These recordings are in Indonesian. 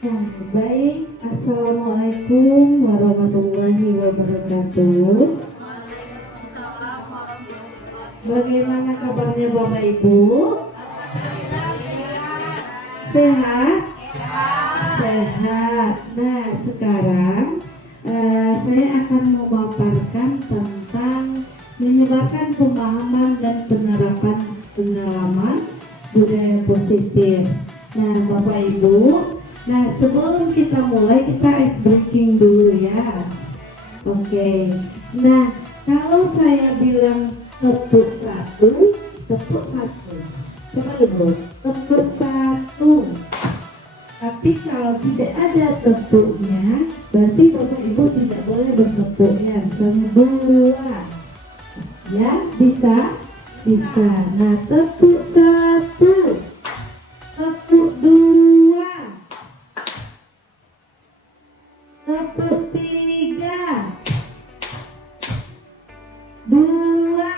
Nah, baik. Assalamualaikum warahmatullahi wabarakatuh. Bagaimana kabarnya Bapak Ibu? Sehat? Sehat. Nah, sekarang saya akan memaparkan tentang menyebarkan pemahaman dan penerapan pengalaman budaya positif. Nah, Bapak Ibu, sebelum kita mulai, kita ice breaking dulu ya. Oke. Nah, kalau saya bilang tepuk satu, tepuk satu. Coba dulu, tepuk satu. Tapi kalau tidak ada tepuknya, berarti Bapak Ibu tidak boleh bertepuk ya. Misalnya dua. Ya, bisa? Bisa. Nah, tepuk satu. Tepuk dua. Tepuk tiga. Dua.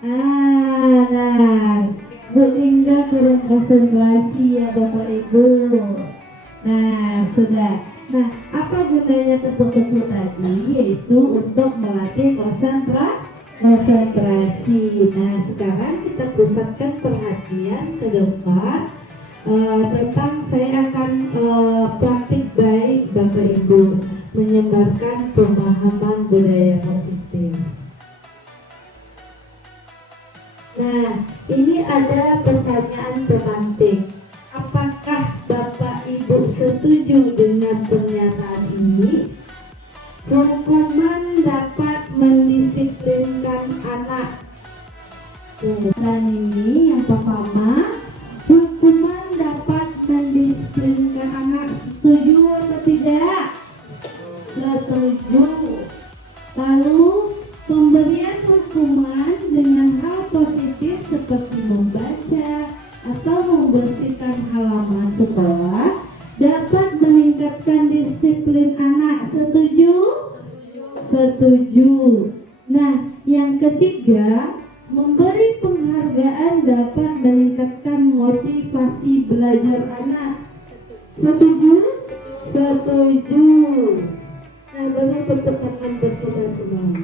Nah, sehingga kurang konsentrasi ya Bapak Ibu. Nah, sudah. Nah, apa gunanya tepuk-tepuk tadi? Yaitu untuk melatih konsentrasi. Nah, sekarang kita pusatkan perhatian ke depan tentang saya akan praktik baik Bapak Ibu menyebarkan pemahaman budaya positif. Nah, ini ada pertanyaan pemantik. Apakah Bapak Ibu setuju dengan pernyataan ini? Hukuman dapat mendisiplinkan anak. Dan ini yang pertama, hukuman dapat mendisiplinkan anak. Setuju atau tidak? Setuju. Lalu pemberian hukuman dengan hal positif seperti membaca atau membersihkan halaman sekolah dapat meningkatkan disiplin anak. Setuju? Setuju. Nah, yang ketiga, memberi penghargaan dapat meningkatkan motivasi belajar anak. Setuju? Setuju. Nah, boleh pertanyaan bersama semua.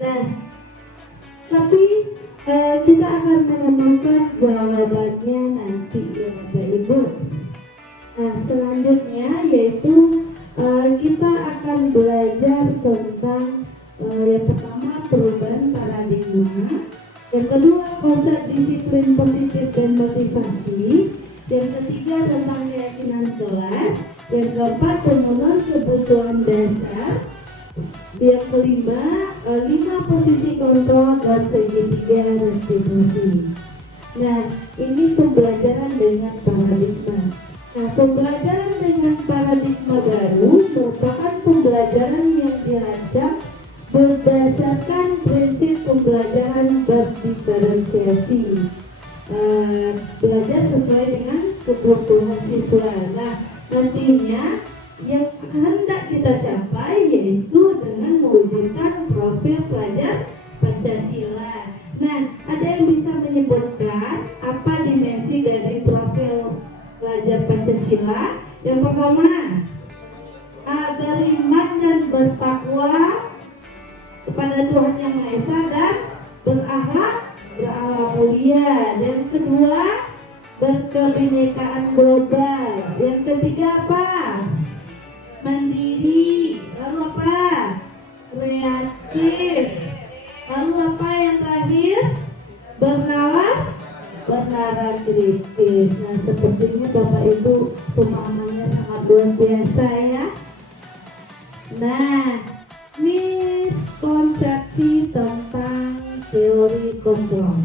Nah, tapi kita akan menemukan jawabannya nanti ya Bapak Ibu. Nah, selanjutnya yaitu kita akan belajar tentang yang pertama perubahan paradigma, yang kedua konsep disiplin positif dan motivasi, yang ketiga tentang keyakinan kelas, yang keempat pemenuhan kebutuhan dasar, yang kelima 5 posisi kontrol dan segitiga retribusi. Nah, ini pembelajaran dengan paradigma. Nah, pembelajaran dengan paradigma baru merupakan pembelajaran yang dirancang berdasarkan prinsip pembelajaran berdiferensiasi. Belajar sesuai dengan kebutuhan siswa. Nah, nantinya yang hendak kita capai yaitu dengan mewujudkan profil pelajar Pancasila. Nah, ada yang bisa menyebutkan apa dimensi dari profil pelajar Pancasila? Yang pertama, beriman dan bertakwa kepada Tuhan Yang Maha Esa dan berakhlak mulia. Yang kedua, berkebinekaan global. Yang ketiga apa? Mandiri. Lalu apa? Kreatif. Lalu apa yang terakhir? Bernalar kritis. Nah, sepertinya Bapak Ibu pemahamannya sangat luar biasa ya. Nah, miskonsepsi tentang teori kontrol.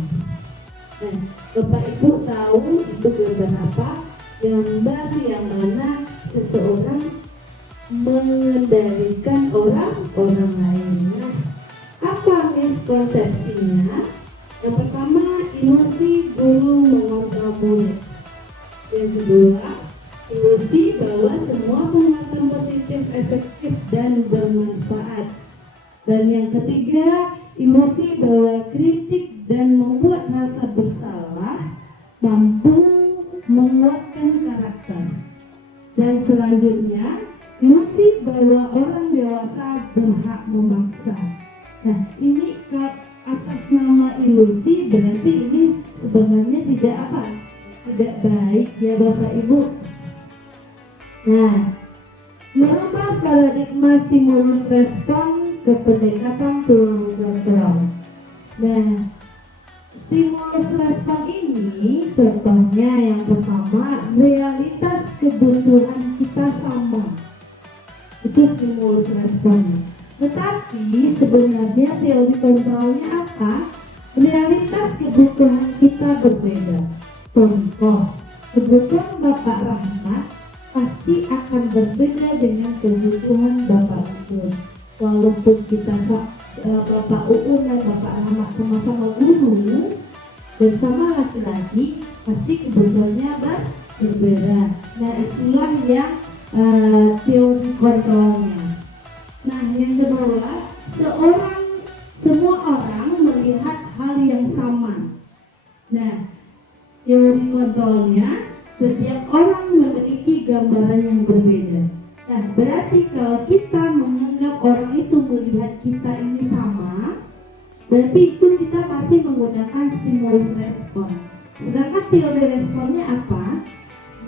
Nah, Bapak Ibu tahu itu gambar apa? Gambar yang mana seseorang mengendalikan orang lain. Nah, apa miskonsepsinya? Yang pertama, ilusi guru mengontrol murid. Yang kedua, ilusi bahwa semua penguatan positif efektif dan bermanfaat. Dan yang ketiga, ilusi bahwa kritik dan membuat rasa bersalah mampu selanjutnya, ilusi bahwa orang dewasa berhak memaksa. Nah, ini atas nama ilusi berarti ini sebenarnya tidak apa? Tidak baik ya Bapak Ibu. Nah, merubah paradigma stimulus respon ke pendekatan peluang kontrol. Nah, stimulus respon ini contohnya yang pertama, realitas kebutuhan kita sama. Itu stimulus respon. Tetapi sebenarnya teori kontrolnya apa? Realitas kebutuhan kita berbeda. Contoh, kebutuhan Bapak Rahmat pasti akan berbeda dengan kebutuhan Bapak Uun. Walaupun kita Bapak Uun dan Bapak Rahmat sama-sama guru dan sama laki-laki, pasti kebutuhannya berbeda. Nah, itulah yang teori kontrolnya. Nah, yang kedua, semua orang melihat hal yang sama. Nah, teori kontrolnya, setiap orang memiliki gambaran yang berbeda. Nah, berarti kalau kita menganggap orang itu melihat kita ini sama, berarti itu kita pasti menggunakan stimulus respon. Sedangkan teori responnya apa?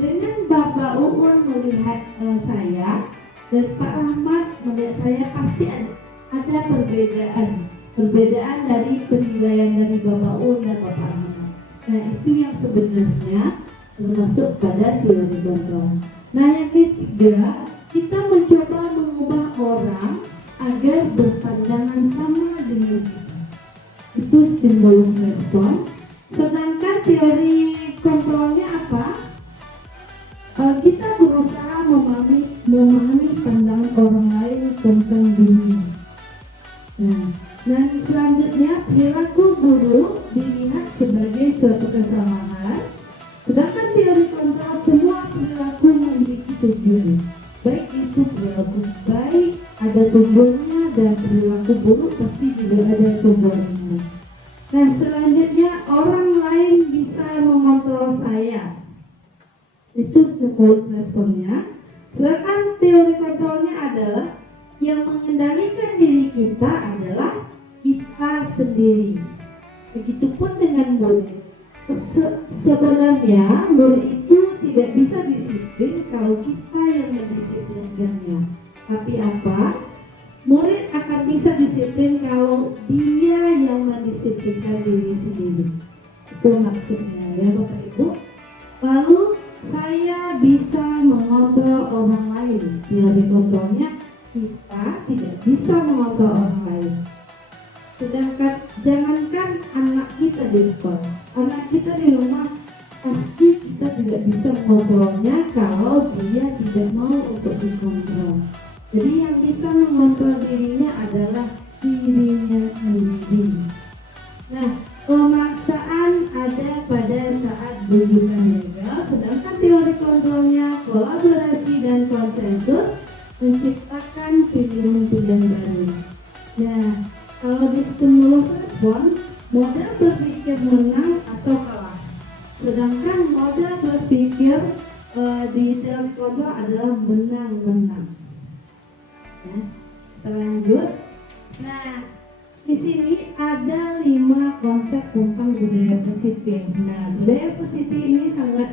Dengan Bapak Uun melihat saya dan Pak Rahmat melihat saya, pasti ada perbedaan dari penilaian dari Bapak Uun dan Bapak Rahmat. Nah, itu yang sebenarnya termasuk pada teori kontrol. Nah, yang ketiga, kita mencoba mengubah orang agar berpandangan sama dengan kita. Itu stimulus respon. Sedangkan teori kontrolnya apa? Kita berusaha memahami pandangan orang lain tentang dunia. Nah, dan selanjutnya perilaku buruk dilihat sebagai suatu kesalahan. Sedangkan teori kontrol, semua perilaku memiliki tujuan. Baik itu perilaku baik ada tujuannya, dan perilaku buruk pasti juga ada tujuannya. Nah, selanjutnya orang lain bisa mengontrol saya. Itu stimulus responnya. Sedangkan teori kontrolnya adalah yang mengendalikan diri kita adalah kita sendiri. Begitupun dengan murid. Sebenarnya murid itu tidak bisa disiplin kalau kita yang mendisiplinkannya. Tapi apa? Murid akan bisa disiplin kalau dia yang mendisiplinkan diri sendiri. Itu maksudnya ya Bapak Ibu. Lalu saya bisa mengontrol orang lain. Teori kontrolnya, kita tidak bisa mengontrol orang lain. Sedangkan jangankan anak kita di sekolah, anak kita di rumah, pasti kita tidak bisa mengontrolnya kalau dia tidak mau untuk dikontrol. Jadi yang bisa mengontrol dirinya adalah dirinya sendiri. Nah, pemaksaan ada pada saat bujukan legal, sedangkan teori kontrolnya kolaborasi dan konsensus menciptakan pilihan-pilihan baru. Nah, kalau di stimulus respon, model berpikir menang atau kalah. Sedangkan model berpikir di teori kontrol adalah menang-menang. Nah, lanjut. Nah, di sini ada 5 konsep tentang budaya positif. Nah, budaya positif ini sangat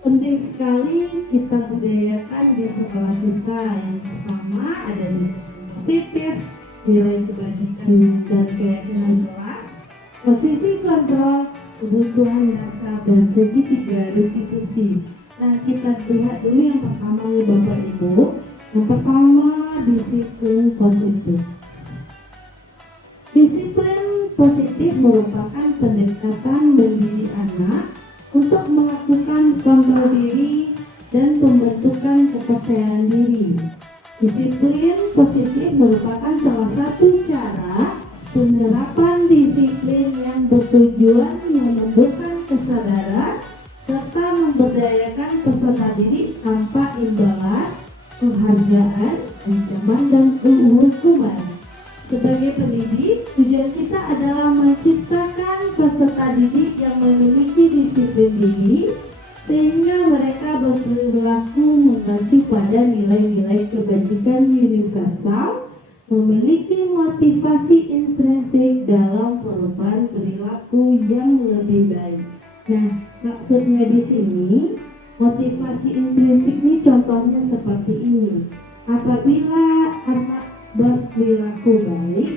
penting sekali kita budayakan di sekolah kita. Yang pertama ada disiplin positif, nilai kebajikan dan keyakinan jelas, posisi kontrol, kebutuhan dasar, dan segitiga restitusi. Nah, kita lihat dulu yang pertama nih Bapak Ibu. Yang pertama, disiplin positif. Disiplin positif merupakan pendekatan mendidik anak untuk melakukan kontrol diri dan pembentukan kepercayaan diri. Disiplin positif merupakan salah satu cara penerapan disiplin yang bertujuan menumbuhkan kesadaran serta memberdayakan peserta didik tanpa imbalan, penghargaan, ancaman, dan hukuman. Sebagai pendidik, tujuan kita adalah menciptakan peserta didik yang memiliki disiplin diri, sehingga mereka berperilaku mengacu pada nilai-nilai kebajikan universal, memiliki motivasi intrinsik dalam perubahan perilaku yang lebih baik. Nah, maksudnya di sini motivasi intrinsik ini contohnya seperti ini. Apabila anak berperilaku baik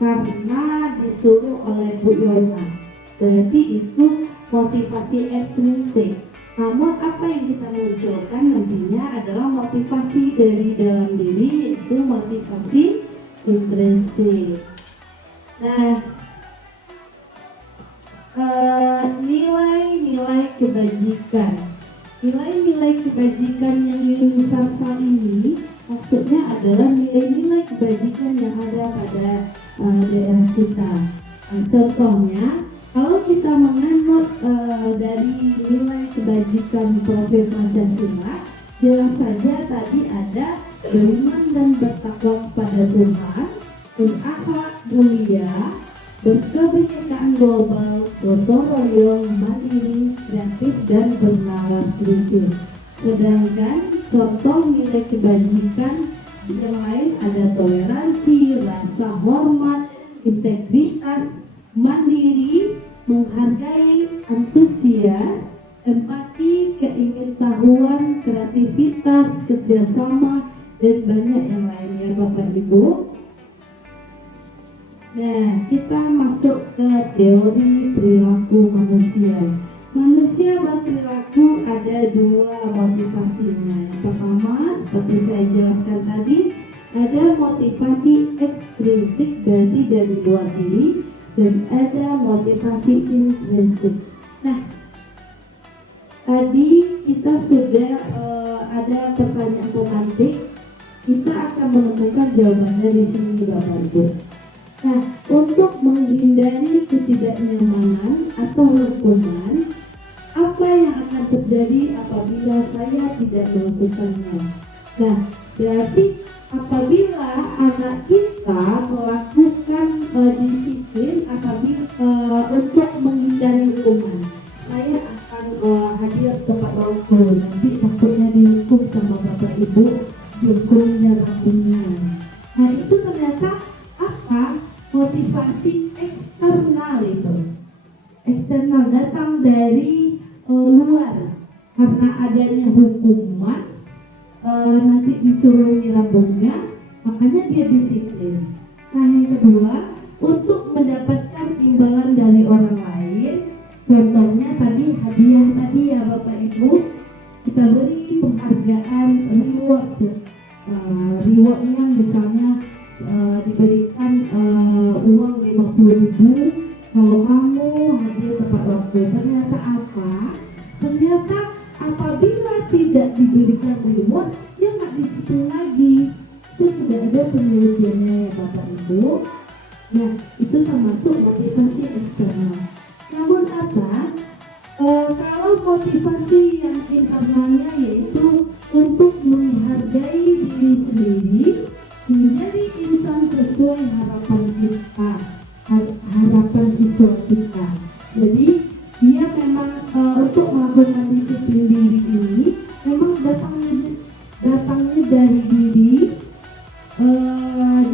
karena disuruh oleh Bu Yona, berarti itu motivasi ekstrinsik. Namun apa yang kita munculkan nantinya adalah motivasi dari dalam diri, yaitu motivasi intrinsik. Nah, nilai-nilai kebajikan. Nilai-nilai kebajikan yang universal ini maksudnya adalah nilai-nilai kebajikan yang ada pada daerah kita. Contohnya, kalau kita menganut dari nilai kebajikan profil Pancasila, jelas saja tadi ada beriman dan bertakwa kepada Tuhan, berakhlak mulia, berkebinekaan global, gotong royong, mandiri, kreatif, dan bernalar kritis. Sedangkan contoh nilai kebajikan yang lain ada toleransi, rasa hormat, integritas, mandiri, menghargai, antusias, empati, keingintahuan, kreativitas, kerjasama, dan banyak yang lainnya, Bapak Ibu. Nah, kita masuk ke teori perilaku manusia. Manusia berperilaku ada dua motivasinya. Yang pertama, seperti saya jelaskan tadi, ada motivasi ekstrinsik, berarti dari luar diri, dan ada motivasi intrinsik. Nah, tadi kita sudah ada pertanyaan pemantik. Kita akan menemukan jawabannya di sini, Bapak Ibu. Nah, untuk menghindari ketidaknyamanan atau hukuman, apa yang akan terjadi apabila saya tidak melakukannya? Nah, berarti apabila anak kita melakukan disiplin untuk menghindari hukuman, saya akan hadir tempat waktu, nanti takutnya dihukum sama Bapak Ibu, dihukumnya rapunya. Nah, itu ternyata apa? Motivasi eksternal itu. Eksternal datang dari luar, karena adanya hukuman, nanti disuruh nyiram, makanya dia disiplin. Nah, yang kedua, untuk mendapatkan imbalan dari orang lain, contohnya tadi hadiah tadi ya Bapak Ibu, kita beri penghargaan, rewardnya misalnya diberikan uang 50.000 kalau kamu hadir tepat waktu. Ternyata apa? Ternyata apabila tidak diberikan reward, dia nggak disiplin lagi. Itu sudah ada penelitiannya ya Bapak Ibu. Nah, itu termasuk motivasi eksternal. Namun apa? Kalau motivasi yang internalnya yaitu untuk menghargai diri sendiri, menjadi insan sesuai harapan kita, harapan siswa kita. Jadi dia memang untuk melakukan disiplin diri ini memang datangnya dari diri.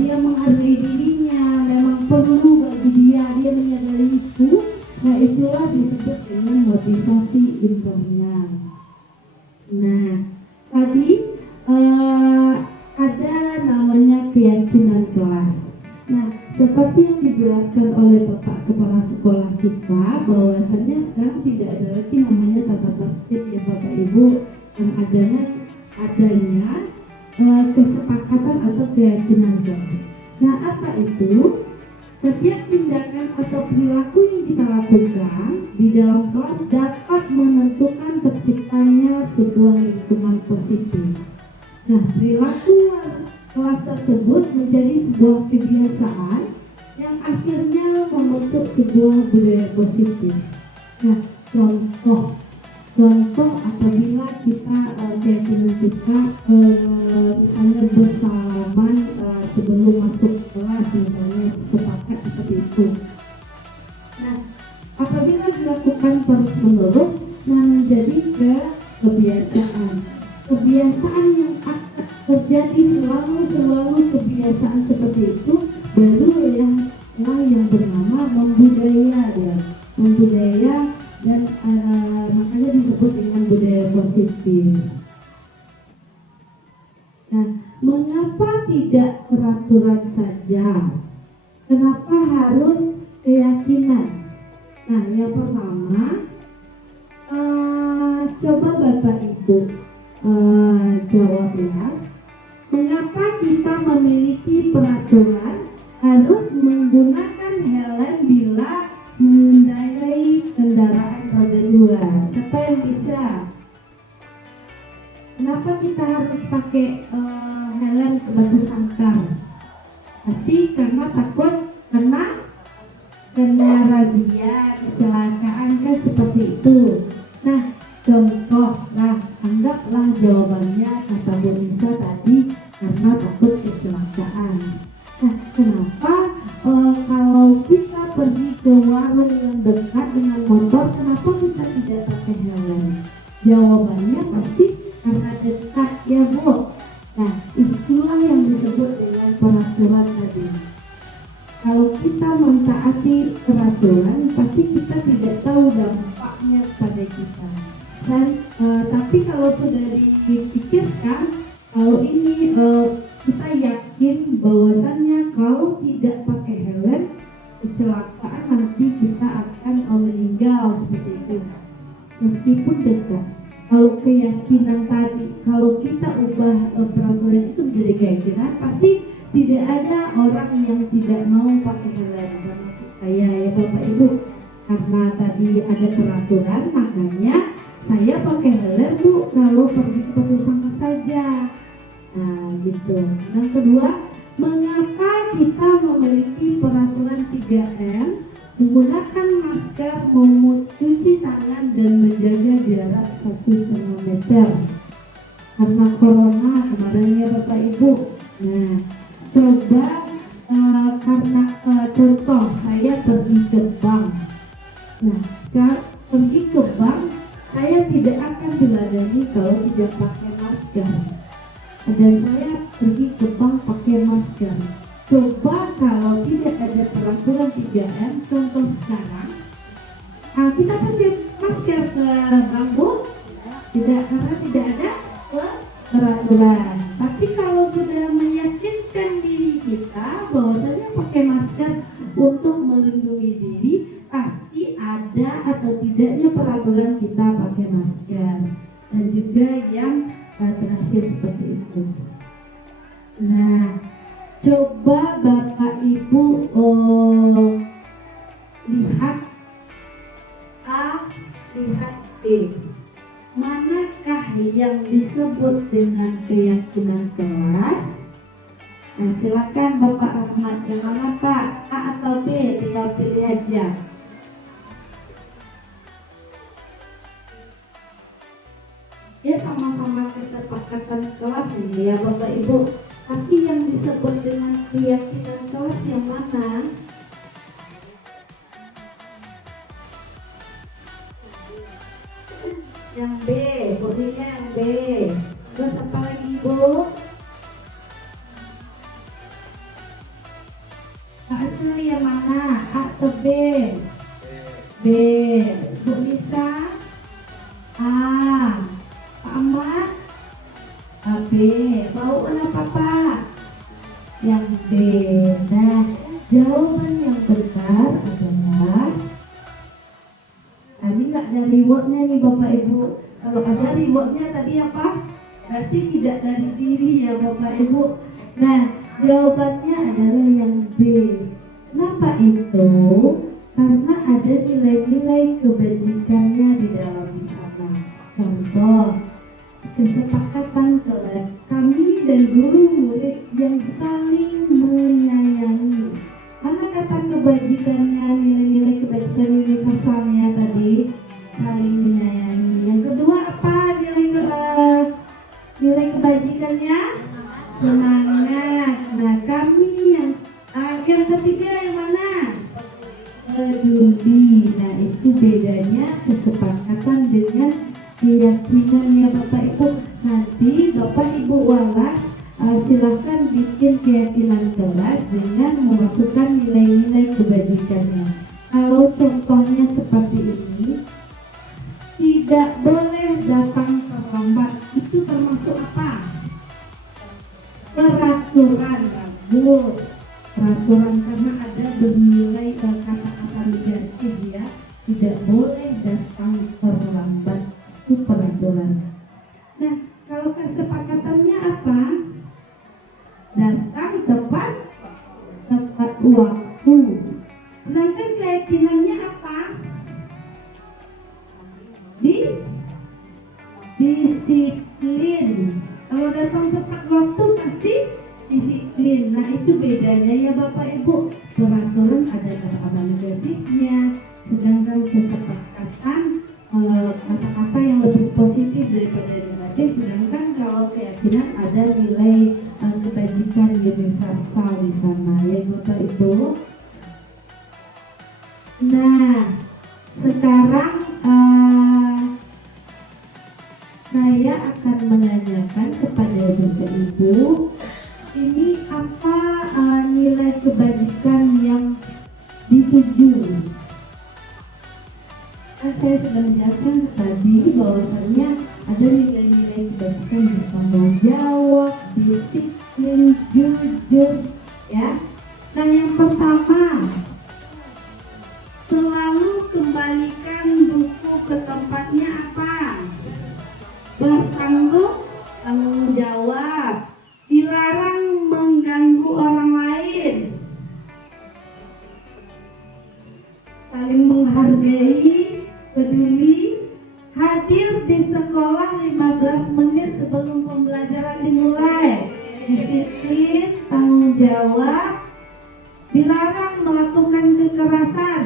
Dia menghargai dirinya, memang perlu bagi dia menyadari itu. Nah, itulah disebut dengan motivasi internal. Nah, tadi ada namanya keyakinan kelas. Nah, seperti yang dijelaskan oleh Bapak Kepala Sekolah kita, bahwasannya sekarang tidak ada lagi namanya tata tertib ya Bapak Ibu, yang adanya kesepakatan atau keyakinan kelas. Nah, apa itu? Setiap tindakan atau perilaku yang kita lakukan di dalam kelas dapat menentukan terciptanya sebuah lingkungan positif. Nah, perilaku kelas tersebut menjadi sebuah kebiasaan yang akhirnya membentuk sebuah budaya positif. Nah, contoh apabila kita keyakinan kita misalnya bersalaman sebelum masuk kelas, misalnya sepakat seperti itu. Nah, apabila dilakukan terus-menerus, nah menjadi terjadi selalu kebiasaan seperti itu, baru yang bernama membudaya ya, membudaya dan makanya disebut dengan budaya positif. Nah, mengapa tidak peraturan saja? Kenapa harus keyakinan? Nah, yang pertama, coba Bapak Ibu jawab ya. Mengapa kita memiliki peraturan harus menggunakan helm bila mengendarai kendaraan roda 2? Siapa yang bisa? Kenapa kita harus pakai helm ke batu sangkar? Pasti karena takut kena razia, kecelakaan kan seperti itu. Nah, contoh lah, anggaplah jawabannya kata Bu Nisa tadi karena takut kecelakaan. Nah, kenapa kalau kita pergi ke warung yang dekat dengan motor, kenapa kita tidak pakai helm? Jawabannya pasti karena dekat ya Bu. Nah, itulah yang disebut dengan peraturan tadi. Kalau kita mentaati peraturan, pasti kita tidak tahu dampaknya pada kita. Dan tapi kalau sudah dipikirkan, kalau ini kita yakin bahwasannya kalau tidak pakai helm, kecelakaan nanti kita akan meninggal seperti itu. Meskipun dekat. Kalau keyakinan tadi, kalau kita ubah peraturan itu menjadi keyakinan, pasti tidak ada orang yang tidak mau pakai helm. Termasuk saya ya Bapak Ibu, karena tadi ada peraturan, makanya saya pakai helm Bu kalau pergi ke sama saja. Nah gitu. Yang kedua, mengapa kita memiliki peraturan 3M? Menggunakan masker, mencuci tangan dan menjaga jarak 1,5 meter. Karena corona kemarin ya Bapak Ibu. Nah, coba karena contoh saya pergi ke bank. Nah, pergi ke bank saya tidak akan diladani kalau tidak pakai masker. Dan saya pergi ke bank pakai masker. Coba kalau tidak ada peraturan 3M, contoh sekarang, kita pakai masker ke bank Bu? Tidak, karena tidak ada peraturan. Tapi kalau sudah meyakinkan diri kita bahwasanya pakai masker untuk melindungi diri, pasti ada atau tidaknya peraturan kita pakai masker. Dan juga yang terakhir seperti itu. Nah, coba Bapak Ibu lihat A, lihat B. Manakah yang disebut dengan keyakinan kelas? Nah, silakan Bapak Rahmat, yang mana Pak? A atau B? Tinggal pilih aja. Ya, sama-sama kesepakatan kelas ini ya Bapak Ibu. Tapi yang disebut dengan keyakinan kelas yang mana? Yang B, buktinya yang B. Terus apa lagi Bu? Hasilnya yang mana? A atau B? B. Bu Nisa? A. Pak Ahmad? B. Mau apa Pak? Yang B. Nah, jawaban yang benar adalah tadi nggak ada rewardnya nih Bapak Ibu. Kalau ada rewardnya tadi apa? Berarti tidak dari diri ya Bapak Ibu. Nah, jawabannya adalah yang B. Kenapa itu? Karena ada nilai-nilai kebajikannya di dalam sana. Contoh, kesepakatan kelas kami dan guru murid yang saling menyayangi. Mana kata kebajikannya, nilai-nilai kebajikan universalnya tadi? Saling menyayangi. Yang kedua apa nilai kebajikannya? Semangat. Nah, kami yang ketiga yang mana? Peduli. Nah, itu bedanya kesepakatan dengan keyakinan ya Bapak Ibu. Nanti Bapak Ibu walas Silakan bikin keyakinan kelas dengan memasukkan nilai-nilai kebajikannya. Kalau contohnya seperti ini, tidak boleh datang terlambat, itu termasuk apa? Peraturan, bagus. Peraturan karena ada bernilai kata-kata negatif ya. Tidak boleh datang terlambat, itu peraturan. Nah, kalau kesepakatannya apa? Datang tepat waktu. Sedangkan keyakinannya apa? Disiplin. Kalau datang tepat waktu pasti disiplin. Nah, itu bedanya ya Bapak Ibu. Peraturan ada kata-kata negatifnya, sedangkan kesepakatan kata-kata yang lebih positif daripada negatif. Sedangkan kalau keyakinan ada nilai kebajikan universal di sana ya Bapak Ibu. Nah, sekarang saya akan menanyakan kepada Bapak Ibu, ini apa nilai kebajikan yang dituju? Saya sudah menjelaskan tadi bahwasannya ada nilai-nilai kebajikan bertanggung jawab, disiplin, jujur, ya. Nah, yang pertama, selalu kembalikan buku ke tempatnya apa? Bertanggung jawab, dilarang mengganggu orang lain, saling menghargai, peduli, hadir di sekolah 15 menit sebelum pembelajaran dimulai, disiplin, tanggung jawab, dilarang melakukan kekerasan,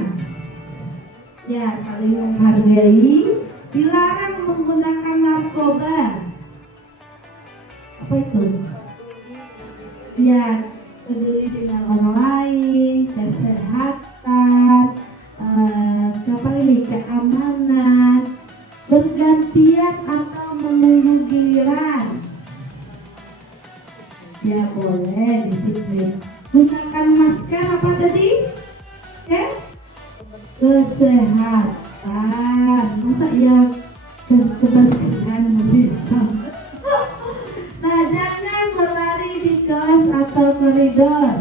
ya saling menghargai, dilarang menggunakan narkoba. Apa itu? Ya, peduli dengan orang lain, kesehatan, keamanan, bergantian atau menunggu giliran. Ya boleh, disiplin. Gunakan masker apa tadi? Kesehatan. Masa ya kebersihan bisa. Nah, jangan berlari di kelas atau koridor.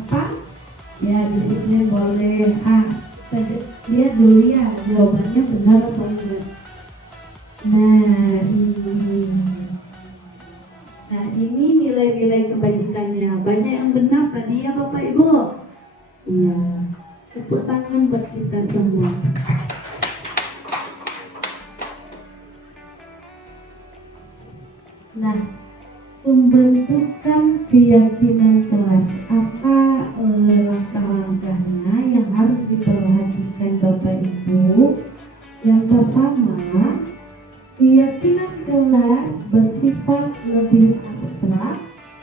Apa? Ya, disiplin boleh. Kita lihat dulu ya jawabannya benar atau enggak. Nah ini nilai-nilai kebajikannya. Banyak yang benar tadi ya Bapak Ibu. Iya. Tepuk tangan buat kita semua. Nah, pembentukan keyakinan kelas, apa langkah-langkahnya yang harus diperhatikan Bapak Ibu? Yang pertama, keyakinan kelas bersifat lebih abstrak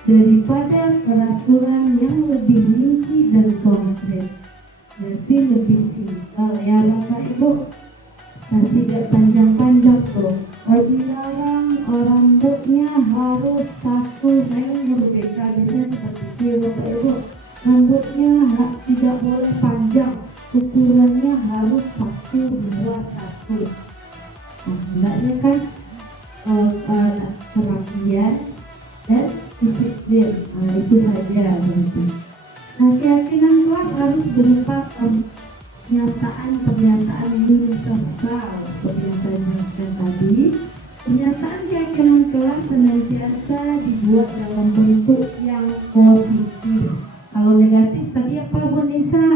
daripada peraturan yang lebih rinci dan konkret. Berarti lebih simpel ya Bapak Ibu. Nah, tidak panjang-panjang tuh. Dilarang rambutnya harus satu. Saya berbeda biasanya seperti itu Bapak Ibu. Rambutnya tidak boleh panjang, ukurannya harus 1, 2, 1. Hendaknya kan kerapian dan disiplin. Itu saja berarti. Nah, keyakinan kelas harus berupa pernyataan universal seperti yang saya jelaskan tadi. Pernyataan keyakinan kelas senantiasa dibuat dalam bentuk yang positif. Kalau negatif tadi apa Bu Nisa?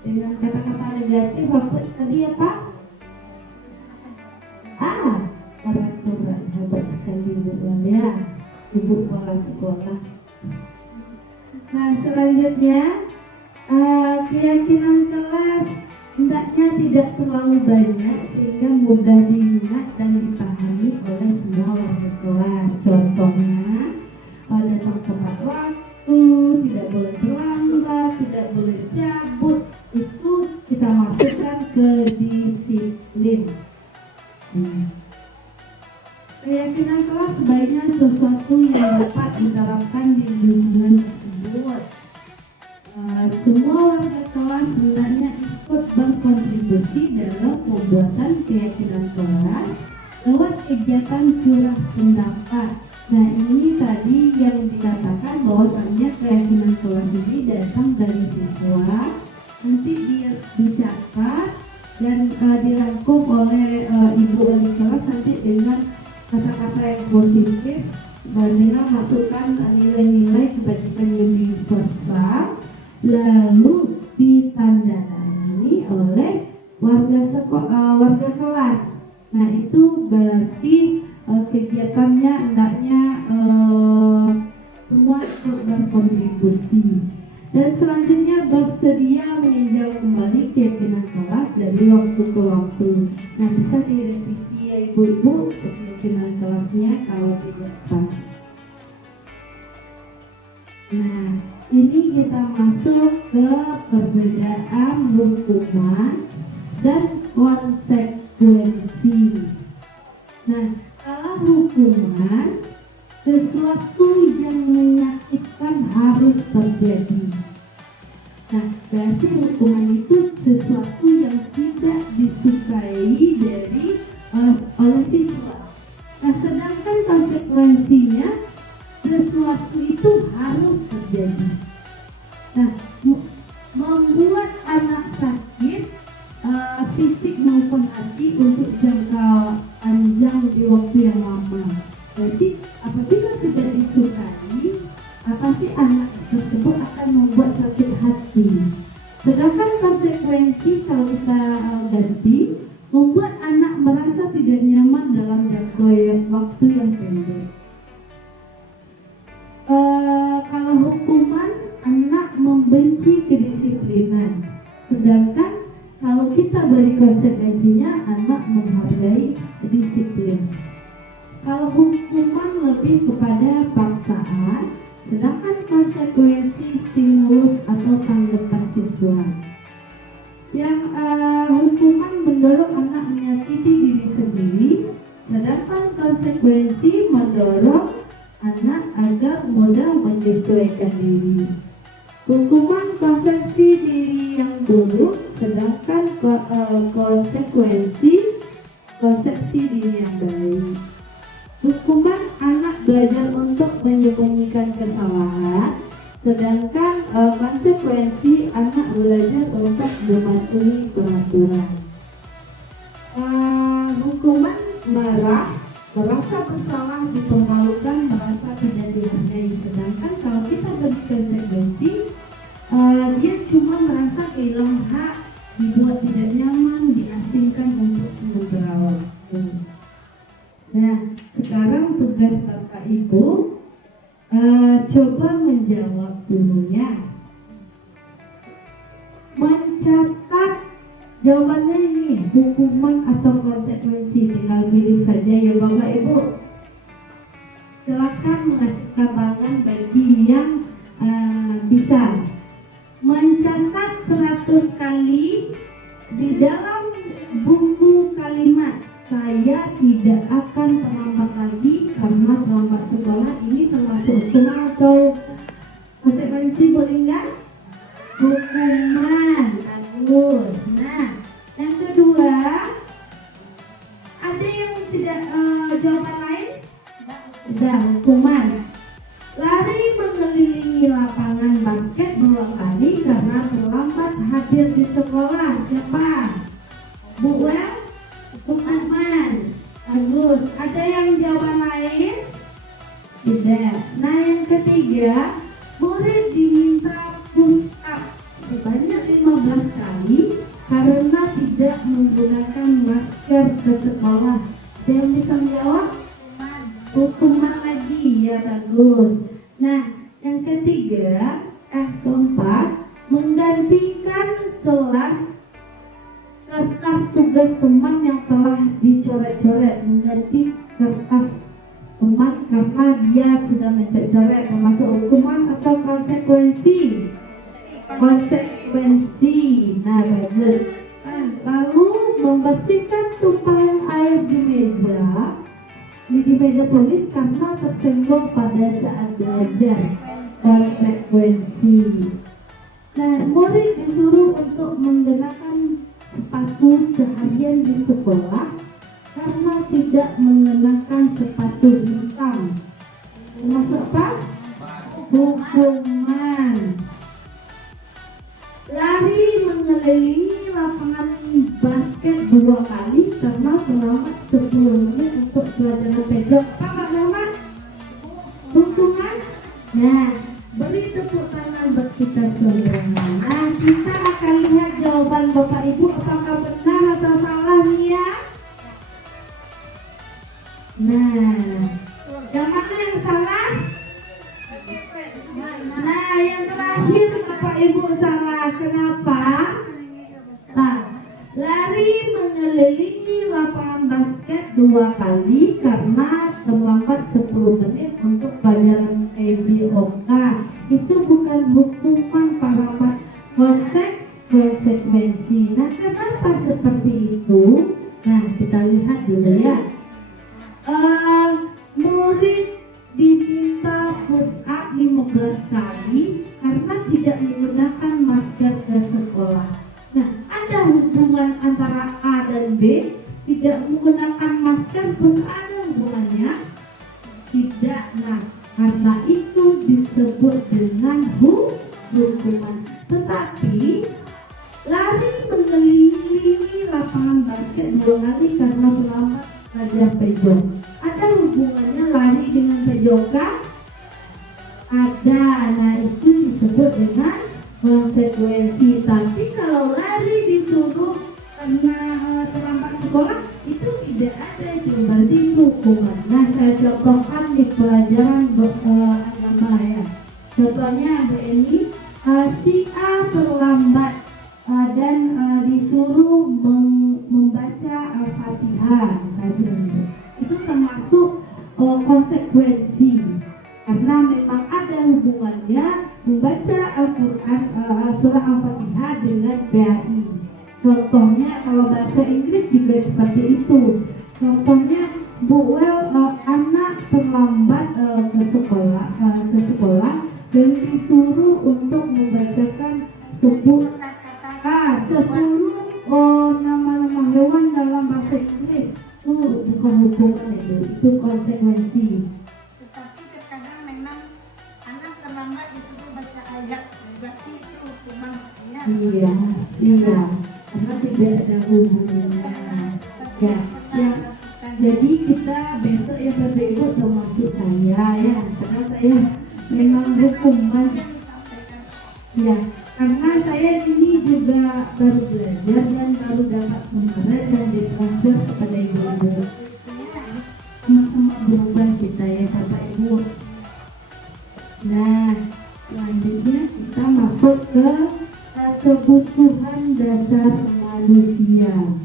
Dengan kata-kata negatif apa tadi apa? Peraturan. Hebat sekali ya Ibu kepala sekolah. Nah, selanjutnya keyakinan kelas hendaknya tidak terlalu banyak sehingga mudah diingat dan dipahami oleh semua warga kelas. Contohnya, datang tepat waktu, tidak boleh terlambat, tidak boleh cabut. Itu kita masukkan ke disiplin. Keyakinan kelas sebaiknya sesuatu yang dapat diterapkan di lingkungan tersebut. Semua warga kelas hendaknya ikut berkontribusi dalam pembuatan keyakinan kelas lewat kegiatan curah pendapat. Nah, ini tadi yang dikatakan bahwasannya keyakinan kelas ini datang dari siswa, nanti dia dicatat dan dirangkum oleh ibu wali kelas nanti dengan kata-kata yang positif dan dengan masukkan nilai-nilai kebajikan yang universal, lalu ditandatangani oleh warga kelas. Nah, itu berarti kegiatannya hendaknya semua ikut berkontribusi. Dan selanjutnya bersedia meninjau kembali keyakinan kelas dari waktu ke waktu. Nah, bisa direvisi ya ibu-ibu keyakinan kelasnya kalau tidak pas. Nah, ini kita masuk ke perbedaan hukuman dan konsekuensi. Nah, kalau hukuman sesuatu yang menyakitkan harus terjadi. Nah, berarti hukuman itu sesuatu yang tidak disukai oleh siswa. Nah, sedangkan konsekuensinya sesuatu itu harus terjadi. Nah, membuat anak sakit fisik maupun hati untuk jangka panjang di waktu yang lama. Jadi apabila tidak disukai, pasti anak tersebut akan membuat sakit hati. Sedangkan konsekuensi kalau kita ganti, membuat anak merasa tidak nyaman dalam jangka waktu yang pendek. Kalau hukuman, anak membenci kedisiplinan. Sedangkan kalau kita beri konsekuensinya, anak menghargai disiplin. Kalau hukuman lebih kepada paksaan, sedangkan konsekuensi stimulus atau tanggapan siswa. Yang hukuman mendorong anak menyakiti diri sendiri, sedangkan konsekuensi mendorong anak agar mudah menyesuaikan diri. Hukuman konsepsi diri yang buruk, sedangkan konsepsi diri yang baik. Hukuman anak belajar untuk menyembunyikan kesalahan, sedangkan konsekuensi anak belajar untuk mematuhi peraturan. Hukuman marah, merasa bersalah, dipermalukan, merasa tidak dihargai. Sedangkan kalau kita beri konsekuensi, dia cuma merasa kehilangan hak, dibuat tidak nyaman, diasingkan untuk sementara waktu. Nah, sekarang tugas Bapak Ibu coba menjawab dulunya. Mencatat jawabannya ini, hukuman atau konsekuensi, tinggal pilih saja ya Bapak Ibu. Silakan mengasihkan tangan bagi yang bisa. Mencatat 100 kali di dalam buku kalimat. Saya tidak akan terlambat lagi karena terlambat sekolah. Ini termasuk hukuman atau konsekuensi, boleh nggak? Hukuman, bagus. Nah, yang kedua, ada yang tidak jawaban lain? Sudah, hukuman. Lari mengelilingi lapangan basket 2 kali karena terlambat hadir di sekolah. Siapa? Bu Wel? Hukuman. Bagus. Ada yang jawaban lain? Tidak. Nah, yang ketiga, murid diminta push up sebanyak 15 kali karena tidak menggunakan masker ke sekolah. Ada yang bisa menjawab? Hukuman lagi. Ya, bagus. Nah, yang ketiga, keempat, menggantikan kelas kertas tugas teman yang telah dicoret-coret. Mengganti kertas teman karena dia sudah mencoret-coret, termasuk hukuman atau konsekuensi? Konsekuensi. Nah, bagus. Lalu membersihkan tumpahan air di meja, di meja tulis karena tersenggol pada saat belajar. Konsekuensi. Nah, murid disuruh untuk menggunakan sepatu seharian di sekolah karena tidak mengenakan sepatu hitam. Termasuk apa? Hukuman. Lari mengelilingi lapangan basket 2 kali karena selama 10 menit untuk pelajaran pejok. Apa nama? Hukuman. Nah, beri tepuk tangan buat kita semua. Nah, kita akan lihat jawaban Bapak Ibu apakah benar atau salah nih ya. Nah, yang mana yang salah? Nah, yang terakhir Bapak Ibu salah. Kenapa? Nah, lari mengelilingi lapangan basket 2 kali karena terlambat 10 menit untuk pelajaran PBOK. Itu bukan hukuman para konsekuensi. Nah, kenapa seperti itu? Nah, kita lihat dulu ya. Murid diminta push up 15 kali karena tidak menggunakan masker ke sekolah. Nah, ada hubungan antara A dan B. Tidak menggunakan masker pun ada hubungannya? Tidak. Nah, karena itu disebut dengan hukuman. Tetapi lari mengelilingi lapangan basket 2 kali karena selamat belajar pejok. Ada hubungannya lari dengan PJOK? Ada. Nah, itu disebut dengan konsekuensi. Tapi kalau lari disuruh karena terlambat sekolah, itu tidak ada. Itu berarti itu hukuman. Nah, saya contohkan di pelajaran agama ya. Contohnya begini, si A terlambat dan disuruh membaca Al-Fatihah. Itu termasuk konsekuensi karena memang ada hubungannya membaca Al-Quran, surah Al-Fatihah dengan PAI. Contohnya kalau bahasa Inggris juga seperti itu. Contohnya anak terlambat ke sekolah dan disuruh untuk membacakan 10 nama-nama hewan dalam bahasa Inggris. Itu bukan hukuman, itu konsekuensi. Tetapi terkadang memang anak terlambat disuruh baca ayat, berarti itu hukuman ya. Iya, karena tidak ada hubungannya. Ya. Jadi kita besok ya Bapak Ibu termasuk saya ya, karena saya memang hukuman. Ya, karena saya ini juga baru belajar dan baru dapat kemarin dan ditransfer kepada ibu-ibu. Sama-sama berubah kita ya Bapak Ibu. Nah, selanjutnya kita masuk ke kebutuhan dasar manusia.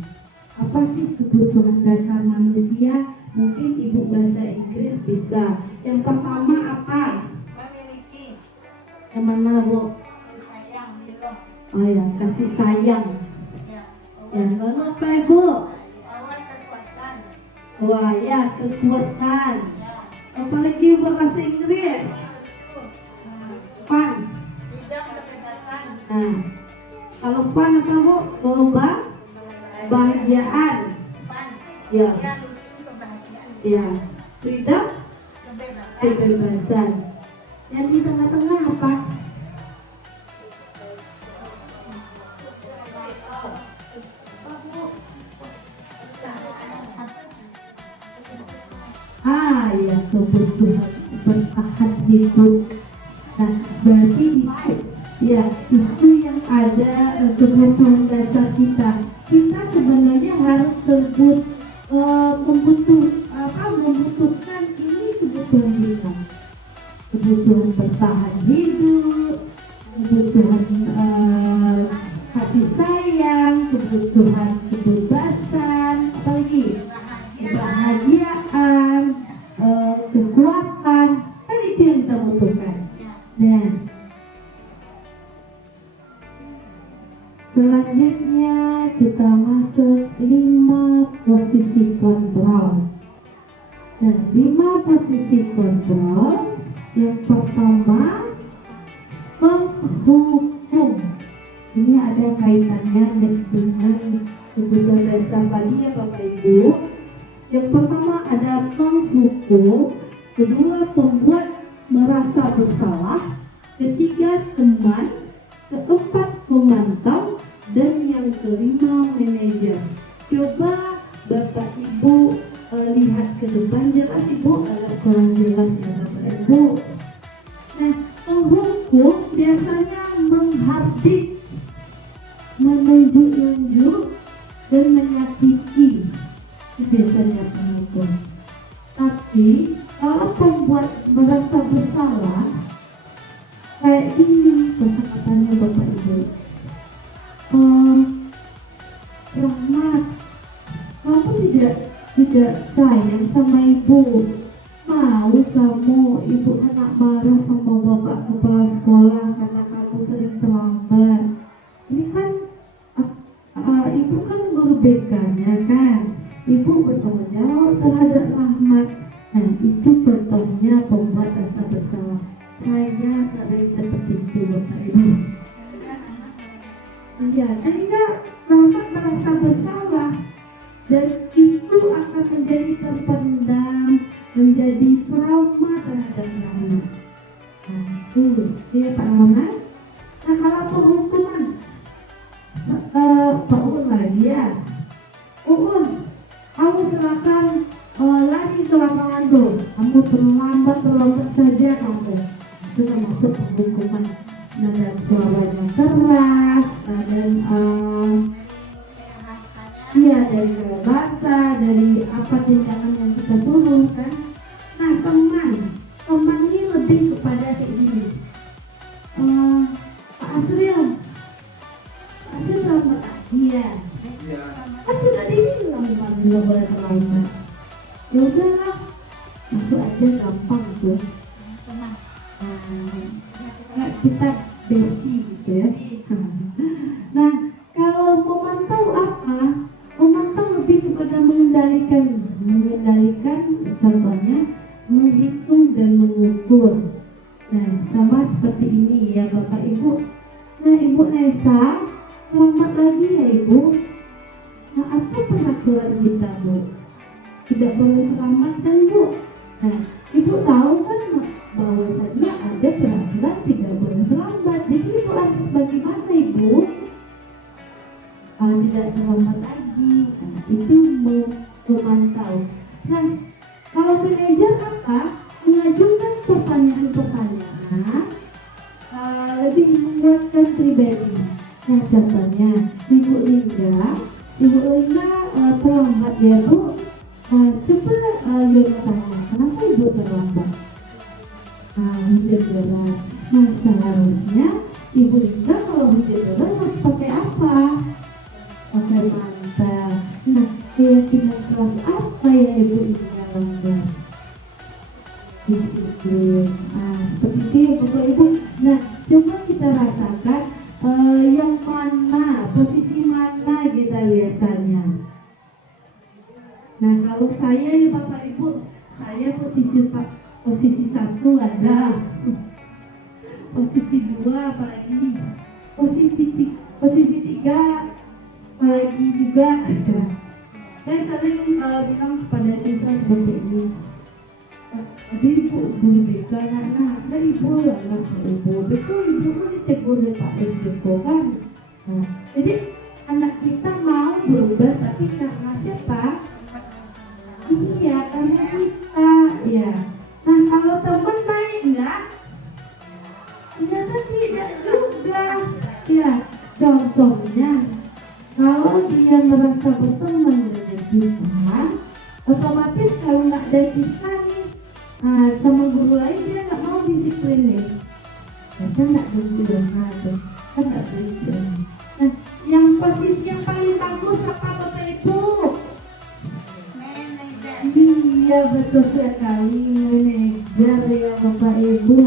Apa sih kebutuhan dasar manusia? Mungkin Ibu bahasa Inggris bisa. Yang pertama apa? Memiliki. Yang mana Bu? Sayang, bilang. Oh ya, kasih sayang. Ya. Lalu apa Ibu? Awal kekuatan. Wah ya, kekuatan. Ya. Apalagi bahasa Inggris. Fun. Bidang kebebasan. Nah, kalau fun apa Bu? Kebahagiaan. Pan. Ya. Ya, lucu kebahagiaan. Ya. Freedom. Kebebasan. Kebebasan. Yang di tengah-tengah apa? Ya, kebutuhan bertahan hidup. Nah, berarti itu yang ada kebutuhan dasar kita. Kita sebenarnya harus membutuhkan ini kebutuhan kita. Kebutuhan bertahan hidup, kebutuhan kasih sayang, kebutuhan kebebasan, apalagi kebahagiaan, kekuatan, kan itu yang kita butuhkan. Nah, selanjutnya kita masuk 5 posisi kontrol. Nah, 5 posisi kontrol. Yang pertama, penghukum. Ini ada kaitannya dengan kebutuhan dasar tadi ya Bapak Ibu. Yang pertama ada penghukum, kedua pembuat merasa bersalah, ketiga teman, keempat pemantau, dan yang kelima manajer. Coba Bapak Ibu lihat ke depan, jelas Ibu, agak kurang jelas ya Bapak Ibu. Nah, penghukum biasanya menghardik, menunjuk-nunjuk, dan menyakiti. Itu biasanya penghukum. Tapi kalau pembuat merasa bersalah, kayak ini kata-katanya Bapak Ibu, Rahmat, kamu tidak sayang sama ibu. Mau kamu ibu anak marah sama bapak kepala sekolah karena kamu sering terlambat. Ini kan ibu kan guru BK-nya kan. Ibu bertanggung jawab terhadap Rahmat. Nah, itu contohnya pembuat rasa bersalah. Saya sering seperti itu Bapak Ibu. Ya, sehingga Rahmat merasa bersalah, dan itu akan menjadi terpendam, menjadi trauma terhadap Rahmat. Nah, itu ya Pak Rahmat. Nah, kalau penghukuman Pak Uun lagi ya, Uun, kamu silakan lagi ke lapangan tuh. Kamu terlambat saja kamu. Itu termasuk penghukuman. Dan suaranya keras, dan dari bahasa, dari apa tindakan yang kita suruh kan. Nah, teman ini lebih kepada kayak gini. Pak Asril selamat. Iya. Kan sudah dibilang nggak boleh terlambat. Ya udahlah, masuk aja gampang tuh. Kita besi gitu ya. Nah, kalau memantau apa? Memantau lebih kepada mengendalikan contohnya menghitung dan mengukur. Nah, sama seperti ini ya Bapak Ibu. Nah, Ibu Nesa, selamat lagi ya Ibu. Nah, apa peraturan kita Bu? Tidak boleh selamat kan Bu? Nah, Ibu tahu kan bahwasannya ada peraturan tidak boleh terlambat. Jadi Ibu harus bagaimana Ibu? Kalau tidak terlambat lagi, nah, itu memantau. Nah, kalau manajer apa? Mengajukan pertanyaan-pertanyaan, lebih menguatkan pribadi. Nah, contohnya Ibu Linda terlambat ya Bu. Coba Yona tanya, kenapa Ibu terlambat? Hujan deras. Nah, seharusnya Ibu Linda kalau hujan deras harus pakai apa? Pakai mantel. Nah, keyakinan keras apa ya Ibu Linda langgar? Seperti itu ya Bapak Ibu. Nah, coba kita rasakan yang mana, posisi mana kita biasanya. Nah, kalau saya ya Bapak Ibu, saya posisi 1 ada, posisi 2 apalagi, posisi 3 apalagi juga ada. Saya sering bilang kepada siswa seperti ini, tadi Ibu guru BK, ada Ibu anak Ibu, betul Ibu kan ditegur oleh Pak Eko kan. Nah, jadi anak kita mau berubah tapi karena siapa? Iya, karena kita ya. Nah, kalau teman baik enggak? Ternyata tidak juga. Ya, contohnya kalau dia merasa berteman dengan kita, otomatis kalau nggak ada kita nih, sama guru lain dia nggak mau disiplinin. Kita nggak disiplin aja, kan nggak disiplin. Nah, yang posisi yang paling bagus apa Bapak Ibu? Iya, betul sekali, manajer ya Bapak Ibu.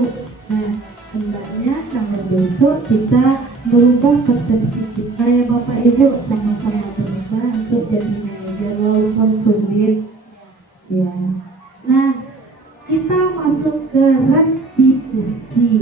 Nah, hendaknya kalau besok kita merubah persepsi kita ya Bapak Ibu, sama-sama berubah untuk jadi manajer walaupun sulit ya. kita masuk ke restitusi.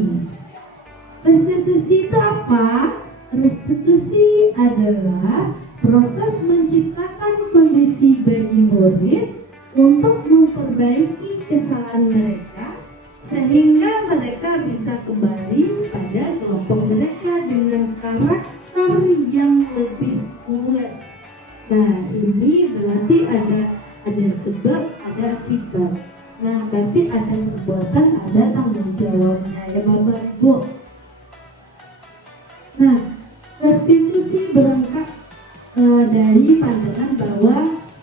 Restitusi itu apa? Restitusi adalah proses menciptakan kondisi bagi murid untuk memperbaiki kesalahan mereka sehingga mereka bisa kembali pada kelompok mereka dengan karakter yang lebih kuat. Nah, ini berarti ada sebab, ada akibat. Nah, berarti ada perbuatan, ada tanggung jawabnya ya Bapak Ibu. Nah, restitusi berangkat dari pandangan bahwa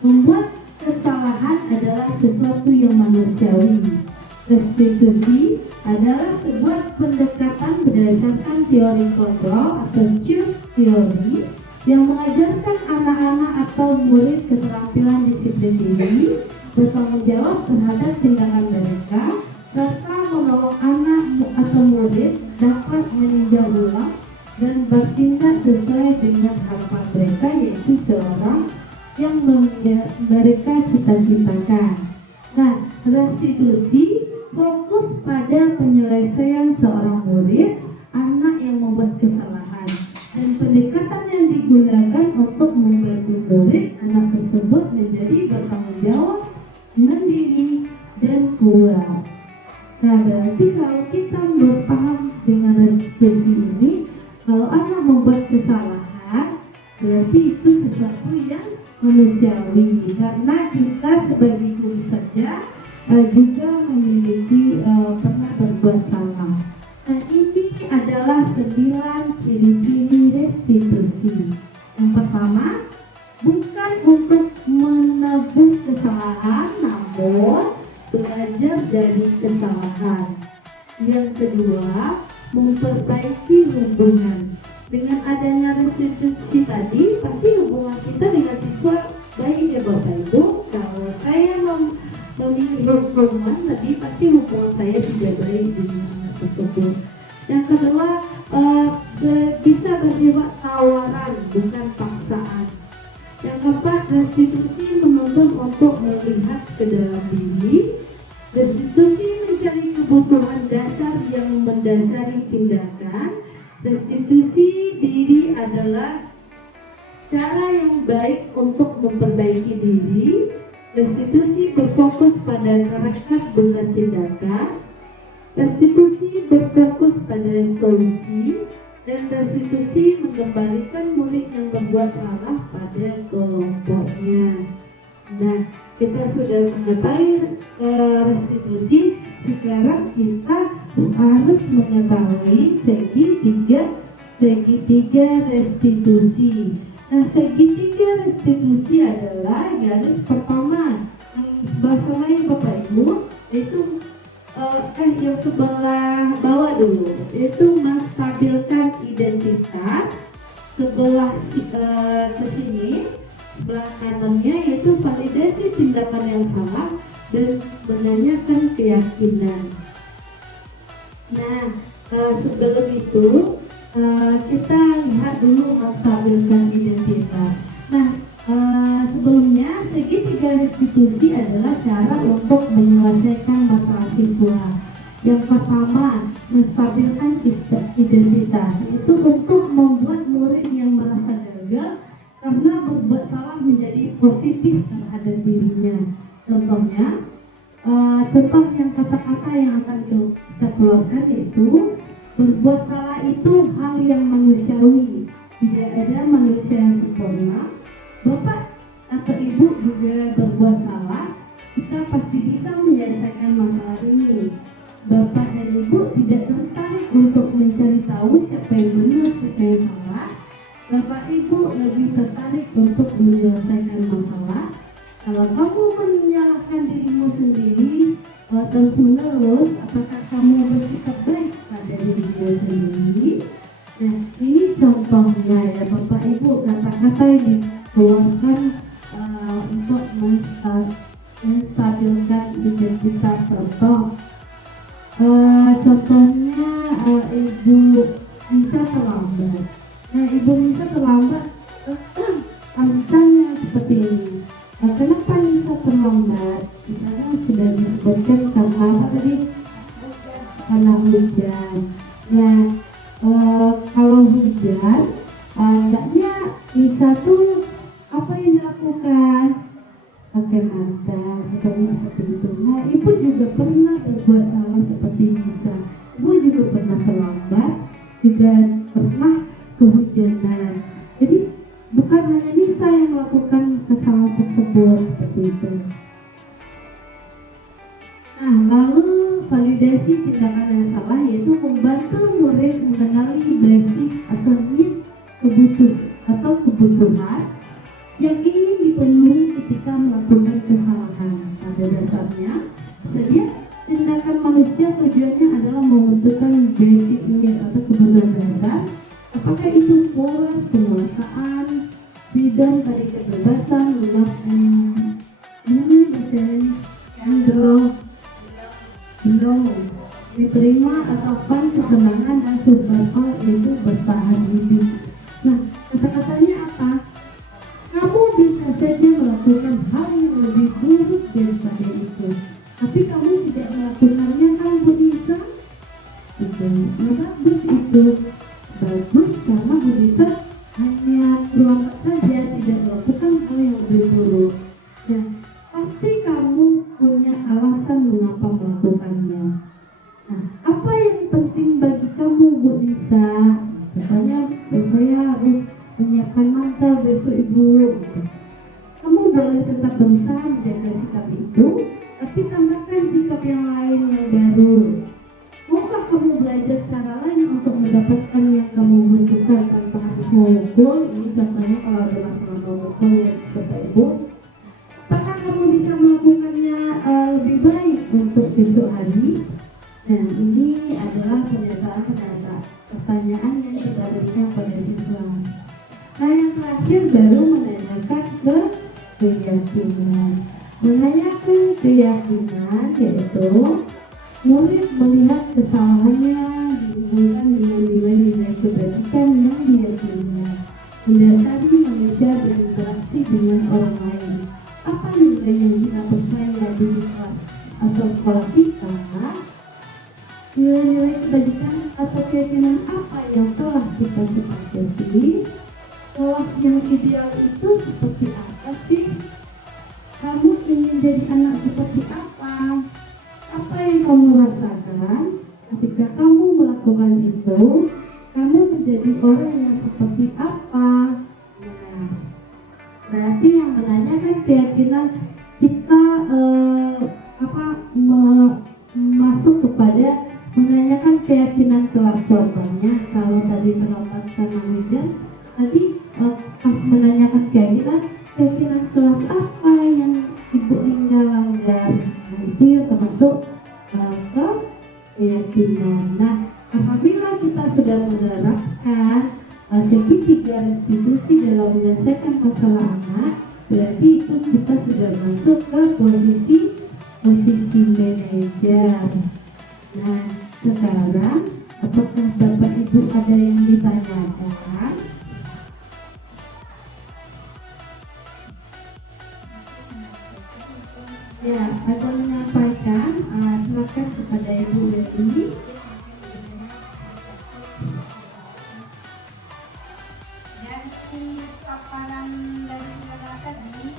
membuat kesalahan adalah sesuatu yang manusiawi. Restitusi adalah sebuah pendekatan berdasarkan teori kontrol atau choose teori yang mengajarkan anak-anak atau murid keterampilan disiplin diri, bertanggung jawab terhadap tindakan mereka, serta menolong anak atau murid dapat meninjau ulang dan bertindak sesuai dengan harapan mereka, yaitu seorang yang mereka cita-citakan. Nah, restitusi fokus pada penyelesaian seorang murid, anak yang membuat kesalahan, dan pendekatan yang digunakan untuk membantu murid anak tersebut menjadi bertanggung jawab, mandiri, dan kuat. Nah, berarti kalau kita berpaham dengan restitusi ini, kalau anak membuat kesalahan, berarti itu sesuatu yang manusiawi, karena kita sebagai guru saja juga memiliki pernah berbuat salah. Nah, ini adalah 9 ciri-ciri restitusi. Yang pertama, bukan untuk menebus kesalahan, namun belajar dari kesalahan. Yang kedua, memperbaiki hubungan. Dengan adanya restitusi tadi, pasti hubungan kita dengan siswa baik ya Bapak Ibu. Kalau saya memilih hubungan tadi, pasti hubungan saya juga baik dengan anak tersebut. Yang kedua, bisa bersifat tawaran, bukan paksaan. Yang keempat, restitusi menuntut untuk melihat ke dalam diri. Restitusi mencari kebutuhan dasar yang mendasari tindakan. Restitusi diri adalah cara yang baik untuk memperbaiki diri. Restitusi berfokus pada karakter bukan tindakan. Restitusi berfokus pada solusi. Dan restitusi mengembalikan murid yang berbuat salah pada kelompoknya. Nah, kita sudah mengetahui restitusi. Sekarang kita harus mengetahui segitiga restitusi. Nah, segitiga restitusi adalah garis pertama. Bahasa lain Bapak Ibu, itu yang sebelah bawah dulu, itu menstabilkan identitas. Sebelah ke sini, sebelah kanannya yaitu validasi tindakan yang salah dan menanyakan keyakinan. Nah, sebelum itu kita lihat dulu menstabilkan identitas. Nah, sebelumnya segitiga restitusi adalah cara untuk menyelesaikan masalah siswa. Yang pertama, menstabilkan identitas, itu untuk membuat murid yang merasa gagal karena berbuat salah menjadi positif terhadap dirinya. Contohnya, contoh yang kata-kata yang akan kita keluarkan itu, berbuat salah itu hal yang manusiawi, tidak ada manusia yang sempurna. Bapak atau ibu juga berbuat salah, kita pasti bisa menyelesaikan masalah ini. Bapak dan ibu tidak tertarik untuk mencari tahu siapa yang benar, siapa yang salah. Bapak ibu lebih tertarik untuk menyelesaikan masalah. Kalau kamu menyalahkan dirimu sendiri terus menerus, apakah kamu bersikap baik pada dirimu sendiri? Nah, ini contohnya ya Bapak Ibu, kata-kata yang dikeluarkan untuk menstabilkan identitas. Contohnya Ibu Nisa terlambat. Nah, Ibu Nisa terlambat, alasannya seperti ini. Kenapa Nisa terlambat? Misalnya sudah disebutkan karena apa tadi? Karena hujan. Nah, kalau hujan, hendaknya Nisa tuh apa yang dilakukan? Pakai mantel atau seperti itu. Nah, ibu juga pernah berbuat salah seperti Nisa. Ibu juga pernah terlambat, juga pernah kehujanan. Jadi bukan hanya Nisa yang melakukan kesalahan tersebut seperti itu. Nah, lalu validasi tindakan yang salah yaitu membantu murid mengenali basic atau need kebutuhan yang ingin dipenuhi ketika melakukan kesalahan. Pada dasarnya, setiap tindakan manusia tujuannya adalah membentukkan basic need atau kebutuhan dasar. Apakah itu pola penguasaan, freedom dari kebebasan, love and belong, diterima ataupun kesenangan dan survival itu bertahan hidup. Nah, kata-katanya apa? Kamu bisa saja melakukan hal yang lebih buruk daripada itu, tapi kamu tidak melakukannya, kamu bisa. Bagus itu, bagus karena bisa hanya terlambat saja, tidak melakukan hal yang lebih buruk. Ya, pasti kamu punya alasan mengapa melakukannya. Nah, apa yang penting bagi kamu, Bu Nisa? Misalnya, saya harus menyiapkan mantel besok Ibu. Kamu boleh tetap berusaha menjaga sikap itu, tapi tambahkan sikap yang lain yang baru. Maukah kamu belajar cara lain untuk mendapatkan yang kamu butuhkan tanpa harus memukul? Ini contohnya kalau ada masalah memukul ya Bapak Ibu. Apakah kamu bisa melakukannya lebih baik untuk besok hari? Nah, ini adalah pertanyaan yang kita berikan pada siswa. Nah, yang terakhir baru menanyakan keyakinan. Menanyakan keyakinan yaitu murid melihat kesalahannya dihubungkan dengan nilai-nilai kebajikan yang diyakininya. Mendasari manusia berinteraksi dengan orang lain. Apa nilai yang kita percaya di kelas atau sekolah kita? Nilai-nilai kebajikan atau keyakinan apa yang telah kita sepakati? Kelas yang ideal itu seperti apa sih? Kamu ingin jadi anak seperti apa? Apa yang kamu rasakan ketika kamu melakukan itu? Kamu menjadi orang yang seperti apa? Nah, berarti yang menanyakan keyakinan kita masuk kepada menanyakan keyakinan kelas. Contohnya kalau tadi terlambat karena hujan, tadi pas menanyakan keyakinan kelas apa yang ibu ingin langgar. Nah, itu yang termasuk keyakinan. Nah, apabila kita sudah menerapkan segitiga restitusi dalam menyelesaikan masalah anak, berarti itu kita sudah masuk ke posisi manajer. Nah, sekarang apakah Bapak Ibu ada yang ditanyakan? Ya, saya menyampaikan, silakan kepada Ibu Wendy. Dari paparan dari saudara tadi,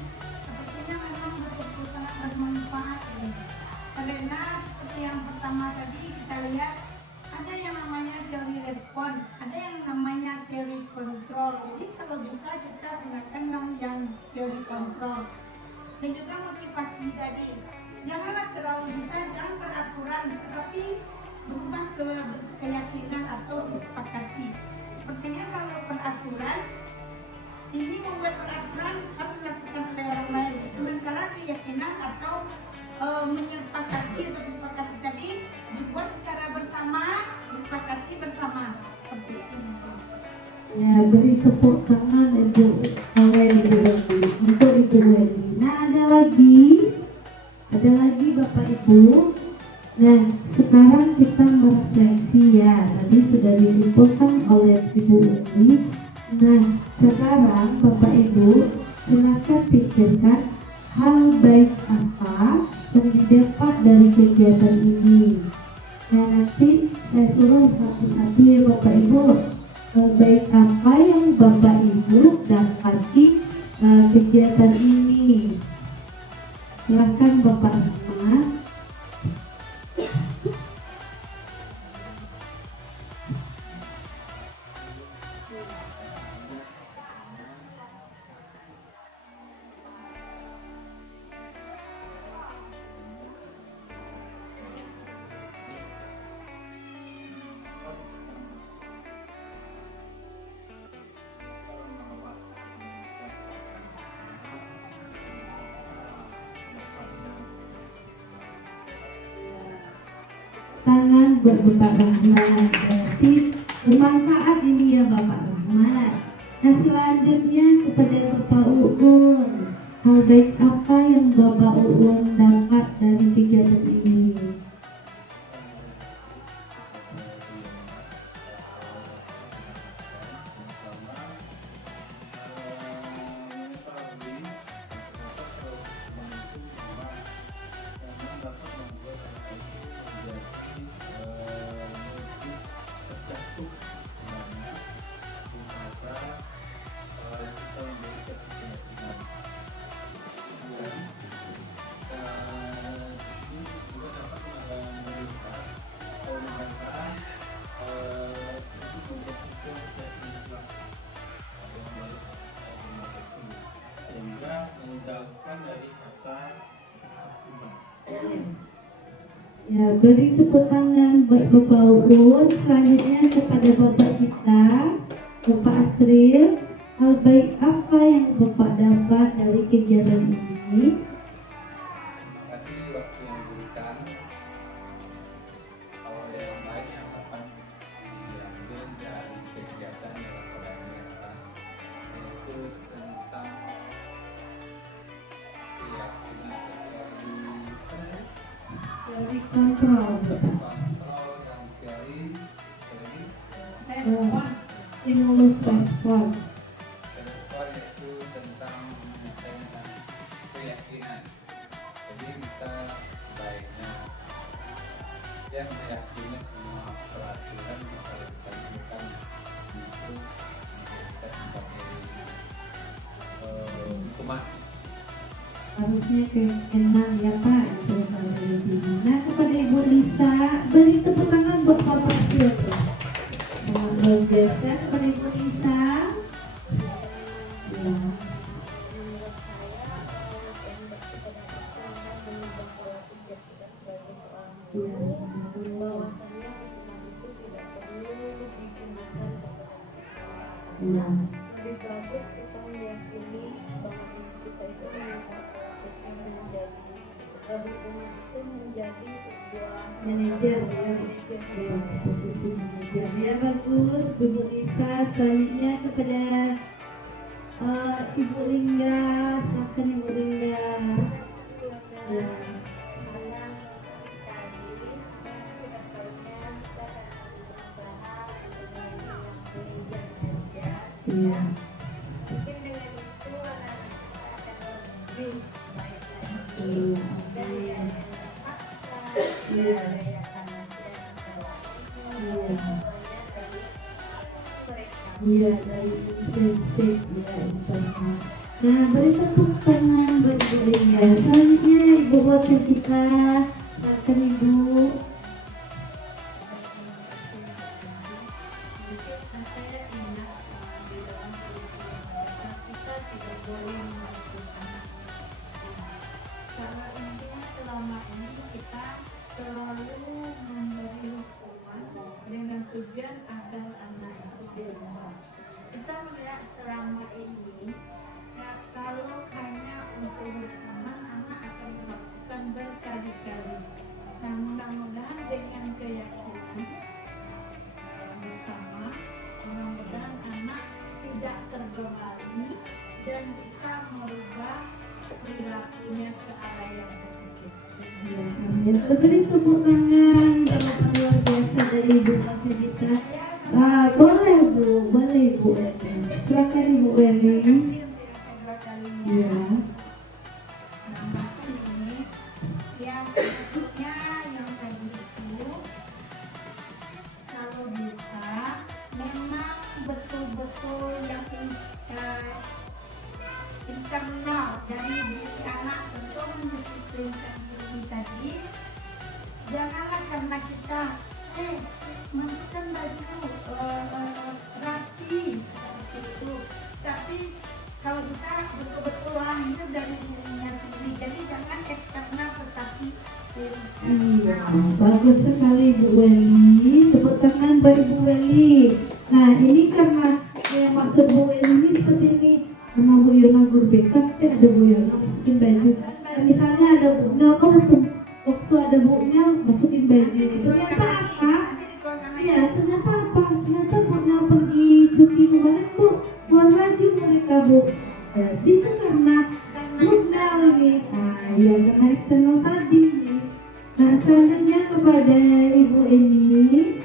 sepertinya memang betul-betul sangat bermanfaat ya. Karena seperti yang pertama tadi kita lihat ada yang namanya teori respon, ada yang namanya teori kontrol. Jadi kalau bisa kita gunakan yang teori kontrol. Dan juga motivasi tadi, janganlah terlalu besar, jangan beraturan, tetapi berubah ke keyakinan atau disepakati. Sepertinya kalau peraturan, ini membuat peraturan harus dilakukan oleh orang lain. Sementara keyakinan atau menyepakati atau disepakati tadi dibuat secara bersama, disepakati bersama. Seperti itu. Ya, beri tepuk tangan untuk Ibu Wendy. Nah, ada lagi Bapak Ibu. Nah, sekarang kita merefleksi ya. Tadi sudah disimpulkan oleh Ibu Wendy. Nah, sekarang Bapak Ibu silakan pikirkan hal baik apa akan didapat dari kegiatan ini. Nah, nanti saya suruh satu-satu ya Bapak Ibu, baik apa yang Bapak Ibu dapati kegiatan ini. Silakan Bapak Rahmat. Tangan buat Bapak Rahmat, berarti bermanfaat ini ya Bapak Rahmat. Nah, selanjutnya kepada Bapak Uun, hal baik apa yang Bapak Uun dapat dari kegiatan ini? Ya, beri tepuk tangan buat Bapak Uun. Selanjutnya kepada Bapak kita, Bapak Asril, hal baik apa yang Bapak dapat dari kegiatan ini? Tadi waktu yang diberikan, kalau ada yang baik yang dapat diambil dari kegiatan yang telah dilakukan, yaitu tentang keyakinan Teori kontrol, Bapak. kontrol dan teori Stimulus respon. yaitu tentang keyakinan. Jadi kita baiknya yang meyakini semua peraturan yang kalau kita lakukan itu kita sebagai hukuman. Harusnya keyakinan ya Pak, itu kalau dari sini. Nah, kepada Ibu Lisa, beri tepuk tangan buat Bapak Asril. Selamat berjasa kepada Ibu Lisa. Ya. Bahwasanya hukuman itu tidak perlu digunakan pada seseorang. Ya. Lebih bagus kita meyakini bahwa kita itu hukuman itu menjadi sebuah Manajer ya. Ya, posisi manajer. Ya, bagus Ibu Lisa. Selanjutnya kepada Ibu Linda. Silakan Ibu Linda. Ya. Iya. Mungkin dengan itu anak-anak akan lebih baik lagi. Iya. Dan dia akan memaksa, Iya. dia akan menjaga Iya. semuanya dari mereka. Iya, dari insentif ya internal. Nah, beri tepuk tangan buat Ibu Linda. Selanjutnya Ibu wakil kita. Silakan Ibu. Saya ingat di dalam kurikulum mereka kita tidak boleh menentukan. Karena intinya selama ini kita selalu memberi hukuman dengan tujuan agar anak itu dirubah. Kita melihat selama ini, ya, kalau hanya untuk hukuman anak akan melakukan berkali-kali. Nah, mudah-mudahan dengan keyakinan bersama, mudah-mudahan anak tidak terbebani dan bisa merubah perilakunya ke arah yang positif. Ya, beri tepuk tangan sama luar biasa dari Ibu wakil kita. Boleh Bu, boleh Ibu Eni. Silakan Ibu Eni. Kedua kalinya. Iya. Nah, maka ini ya Maksudnya yang tadi itu kalau bisa memang betul-betul yang internal dari diri anak tentu mendisiplinkan diri tadi. Janganlah karena kita mandikan baju rapi seperti itu, tapi kalau bisa betul-betul lahir dari dirinya sendiri. Jadi jangan eksternal tetapi Iya, bagus sekali Bu Weli. Tepuk tangan buat Ibu Weli. Nah, ini karena yang maksud Bu Weli ini seperti ini. Sama Bu Yona guru BK, ada Bu Yona masukin baju. Misalnya ada Bu Yona, waktu ada Bu Yona masukin baju. Ternyata apa? Iya, ternyata apa? Ternyata Bu Yona pergi cuti kemarin Bu, keluar baju mereka Bu. Itu karena Bu Yona lagi. Nah, ya karena eksternal tadi. Nah, selanjutnya kepada Ibu Eni.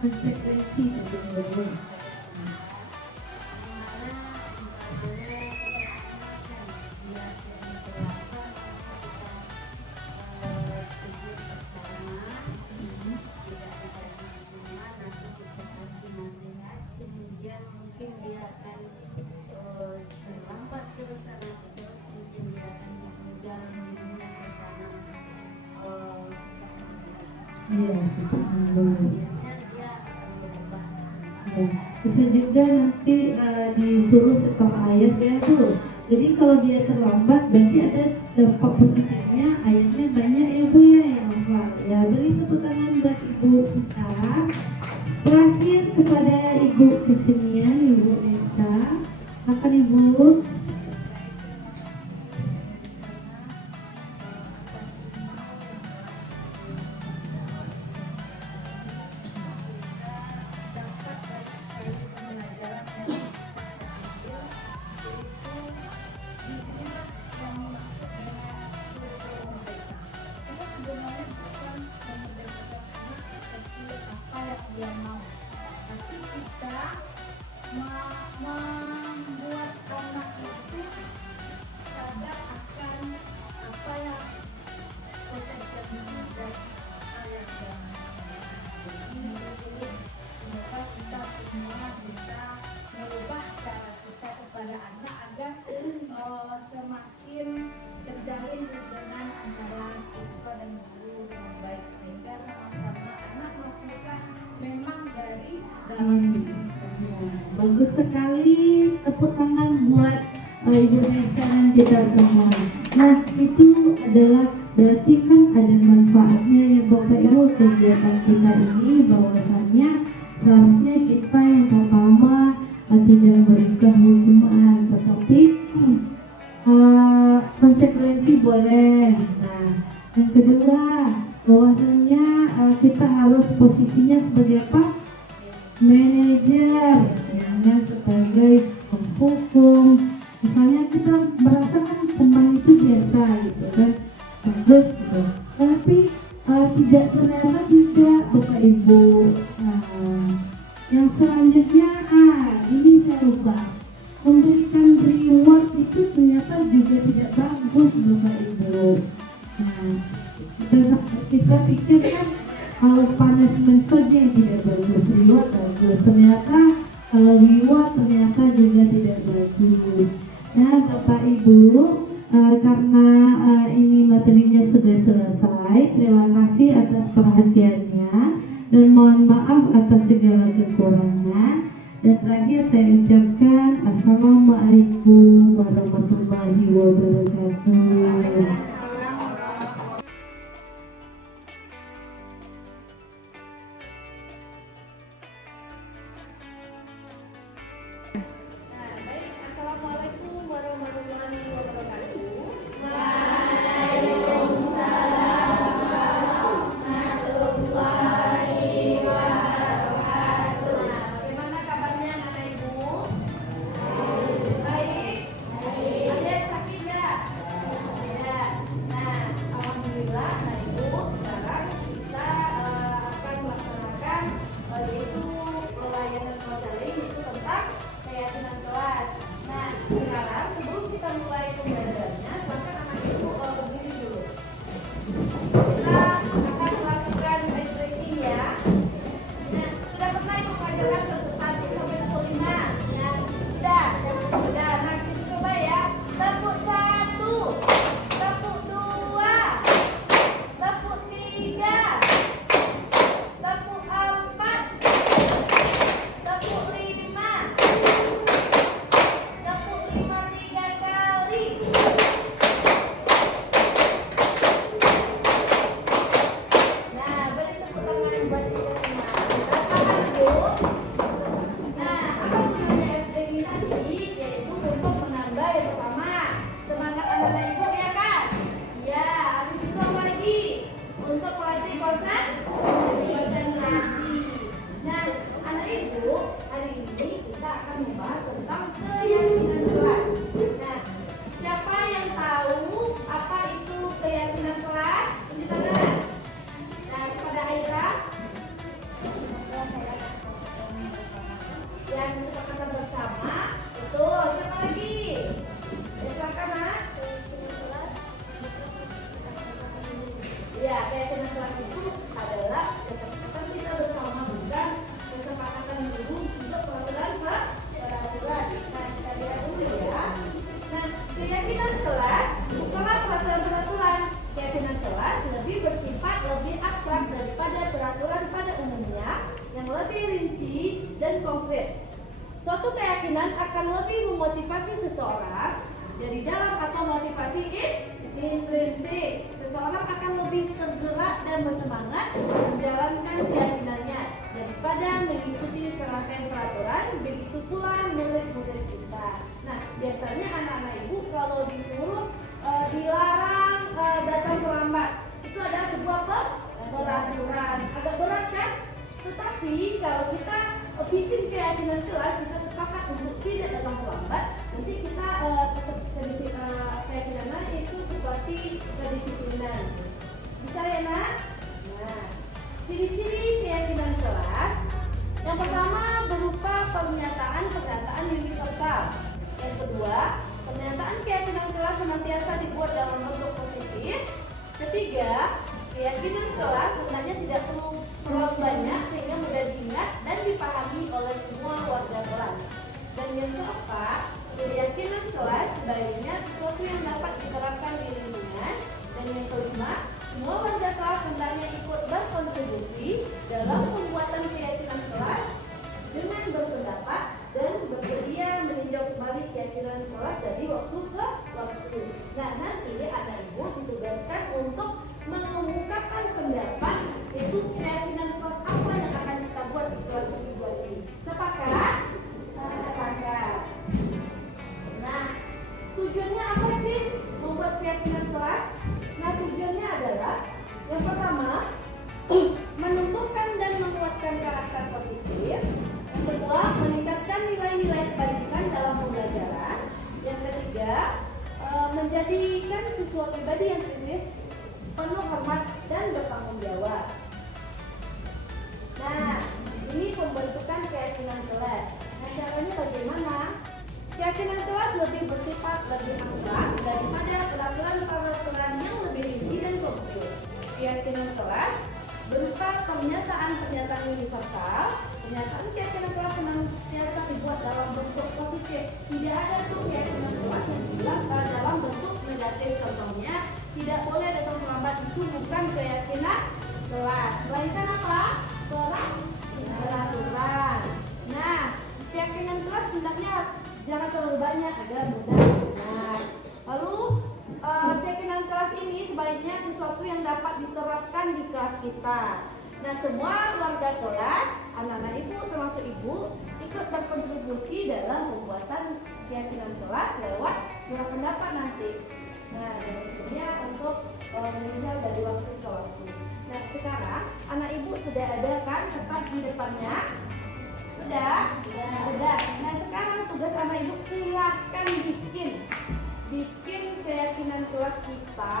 Konsekuensi sebenarnya. Kemudian mungkin dia akan terlambat ke sana, terus mungkin dia akan berjalan di dunia bersama Iya, biasanya dia berubah. ya. Bisa juga nanti disuruh setor ayat ya tuh. Jadi kalau dia terlambat berarti ada dampak positifnya, ayatnya banyak ya Bu ya yang hafal. Ya, beri tepuk tangan buat Ibu kita. Terakhir kepada Ibu kesenian, Ibu Nesa. Silakan Ibu. Membuat anak itu sadar akan apa yang potensial diri dan apa yang semoga kita semua bisa merubah cara kita kepada anak agar semakin terjalin dengan antara siswa dan guru dengan baik, sehingga sama-sama anak melakukan memang dari dalam diri kita semua. Bagus sekali, tepuk tangan buat Ibu Nesa dan kita semua. Nah, itu adalah berarti kan ada manfaatnya ya Bapak Ibu kegiatan kita ini, bahwasannya seharusnya kita yang pertama tidak memberikan hukuman, tetapi konsekuensi boleh. Nah, yang kedua bahwasannya kita harus posisinya sebagai apa? Manajer, ya, sebagai penghukum. Misalnya kita merasakan pemain itu biasa gitu kan, bagus gitu. Tapi tidak ternyata tidak Bapak Ibu. Yang selanjutnya ini saya ubah. Memberikan reward itu ternyata juga tidak bagus Bapak Ibu. Nah, kita pikir kan kalau punishment saja yang tidak bagus, reward bagus. Ternyata kalau reward ternyata juga tidak bagus. Nah Bapak Ibu, karena ini materinya sudah selesai, terima kasih atas perhatiannya dan mohon maaf atas segala kekurangan. Dan terakhir saya ucapkan Assalamualaikum warahmatullahi wabarakatuh. Assalamualaikum warahmatullahi wabarakatuh. Suatu keyakinan akan lebih memotivasi seseorang dari dalam atau motivasi intrinsik. Seseorang akan lebih tergerak dan bersemangat menjalankan keyakinannya daripada mengikuti serangkaian peraturan. Begitu pula murid-murid kita. Nah, biasanya anak-anak ibu kalau disuruh dilarang datang terlambat, itu adalah sebuah peraturan. Agak berat kan? Tetapi kalau kita bikin keyakinan jelas, kita sepakat untuk tidak datang terlambat, nanti kita keyakinan itu seperti kedisiplinan. Bisa ya nak? Nah, ciri-ciri keyakinan kelas yang pertama berupa pernyataan universal. Yang kedua, pernyataan keyakinan kelas senantiasa dibuat dalam bentuk positif. Ketiga, keyakinan kelas sebenarnya tidak perlu terlalu banyak sehingga mudah diingat dan dipahami oleh semua warga kelas. Dan yang keempat, keyakinan kelas sebaiknya sesuatu yang dapat diterapkan di lingkungan. Dan yang kelima, semua warga kelas hendaknya ikut berkontribusi dalam pembuatan keyakinan kelas dengan berpendapat dan bersedia meninjau kembali keyakinan kelas dari waktu ke waktu. Nah, nanti anak ibu ditugaskan untuk mengumumkan pendapat itu keyakinan kelas apa yang akan kita buat di kelas ini. Sepakat? Sepakat. Nah, tujuannya apa sih membuat keyakinan kelas? Nah, tujuannya adalah yang pertama menumbuhkan dan menguatkan karakter positif. Yang kedua, meningkatkan nilai-nilai kebajikan dalam pembelajaran. Yang ketiga, menjadikan siswa pribadi yang kritis, penuh hormat dan bertanggung jawab. Nah, ini pembentukan keyakinan kelas. Nah, caranya bagaimana? Keyakinan kelas lebih bersifat lebih akurat daripada peraturan yang lebih rinci dan konkret. Keyakinan kelas berupa pernyataan universal. Pernyataan keyakinan kelas senantiasa dibuat dalam bentuk positif. Tidak ada tuh keyakinan kelas yang dibuat dalam bentuk negatif. Contohnya, tidak boleh datang terlambat, itu bukan keyakinan kelas. Melainkan apa? Peraturan. Nah, keyakinan kelas hendaknya jangan terlalu banyak agar mudah diingat. Lalu keyakinan kelas ini sebaiknya sesuatu yang dapat diterapkan di kelas kita. Nah, semua warga kelas, anak-anak ibu termasuk ibu, ikut berkontribusi dalam pembuatan keyakinan kelas lewat surat pendapat nanti. Nah, dan tentunya untuk meninjau dari waktu ke waktu. Nah, sekarang anak ibu sudah ada kan kertas di depannya? Sudah? Sudah. Nah, sekarang tugas anak ibu silahkan bikin keyakinan kelas kita.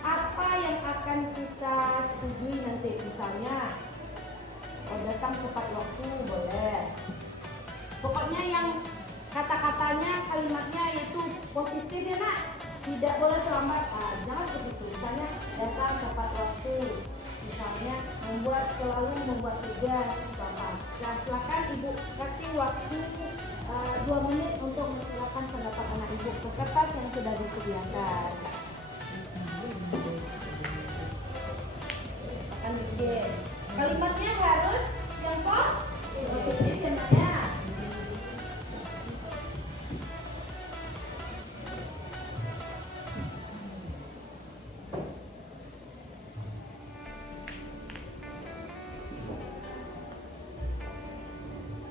Apa yang akan kita setujui nanti? Misalnya, datang tepat waktu boleh. Pokoknya yang kata-katanya, kalimatnya itu positif ya nak. Tidak boleh terlambat. Jangan begitu. Misalnya datang tepat waktu. Misalnya selalu membuat tugas. Nah, silakan ibu kasih waktu 2 menit untuk menjelaskan pendapat anak ibu ke kertas yang sudah disediakan. Kalimatnya harus yang positif ya nak ya.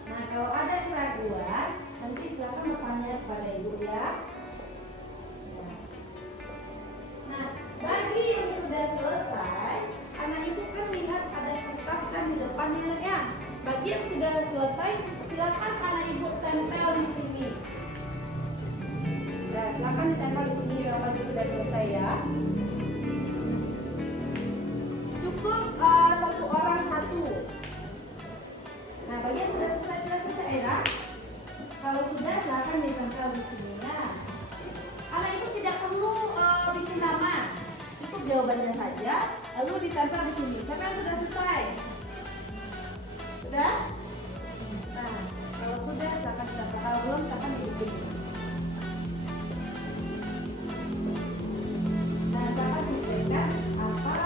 Nah, kalau ada keraguan, nanti silakan bertanya kepada ibu ya. Nah, bagi yang sudah selesai, anak ibu kan lihat ada kertas kan di depannya ya. Bagi yang sudah selesai, silakan anak ibu tempel di sini. Nah, silakan ditempel di sini kalau bagi sudah selesai ya. Cukup 1 orang 1. Nah, bagi yang sudah selesai ya. Kalau sudah, silakan ditempel di sini ya. Anak ibu tidak perlu bikin nama, cukup jawabannya saja, lalu ditempel di sini. Siapa yang sudah selesai? Sudah? Nah, kalau sudah, silakan ditempel. Kalau belum, silakan dibikin. Nah, silakan diberikan apa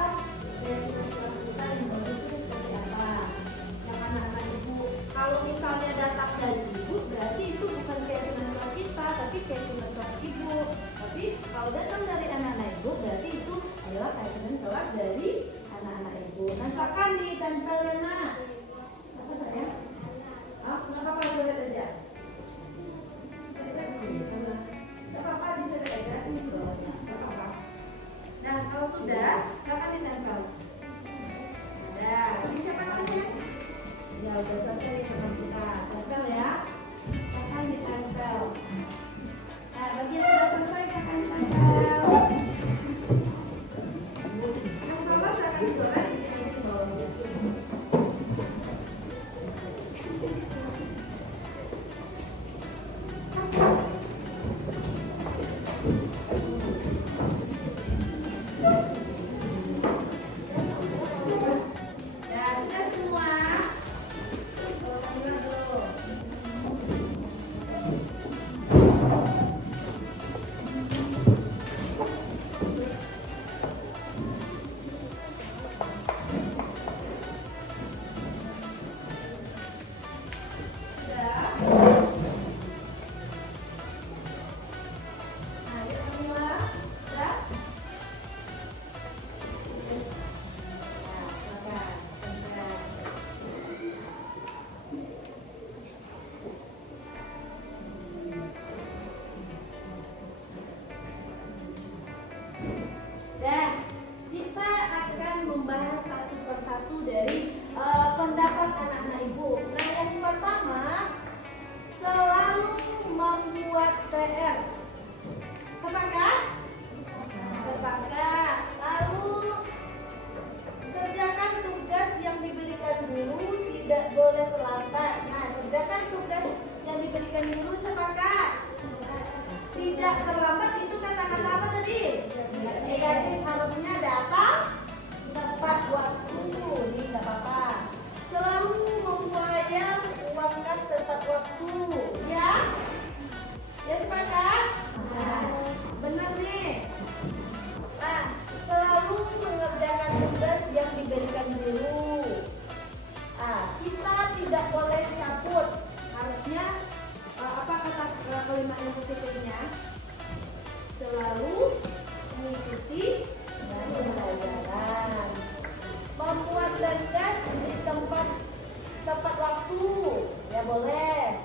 keyakinan kelas kita yang bagus itu seperti apa. Yang anak-anak ibu, kalau misalnya datang dari ibu, datang dari anak-anak ibu berarti itu adalah kaitan kelak dari anak-anak ibu. Nah, silakan ditempel ya nak. Apa saya? Ah, nggak apa-apa, boleh aja. Nggak apa-apa, dicoret aja. Nggak apa-apa. Nah, kalau sudah, silakan ditempel. Nah, ini siapa namanya? Ya, udah selesai teman kita. Tempel ya. Silakan ditempel. Nah, bagi yang sudah selesai, silakan ditempel. Yang salah silakan dicoret di sini di bawahnya. Ya, sudah semua. Alhamdulillah dulu. Sudah. Nah, yuk semua. Sudah. Nah, silakan. Tempel. Dan kita akan membahas satu persatu dari pendapat anak-anak ibu. Nah, yang pertama, selalu membuat PR. Sepakat? Sepakat. Lalu kerjakan tugas yang diberikan guru, tidak boleh terlambat. Nah, kerjakan tugas yang diberikan guru, sepakat? Tidak terlambat itu kata-kata apa tadi? Negatif, harusnya datang tepat waktu. Ini nggak apa-apa. Selalu membayar uang kas tepat waktu, ya? Ya sepakat? Nah, benar nih. Nah, selalu mengerjakan tugas yang diberikan guru. Kita tidak boleh cabut. Harusnya apa kata kalimat yang positifnya? Selalu mengikuti pelajaran. Membuat dandan di tempat tepat waktu, ya boleh.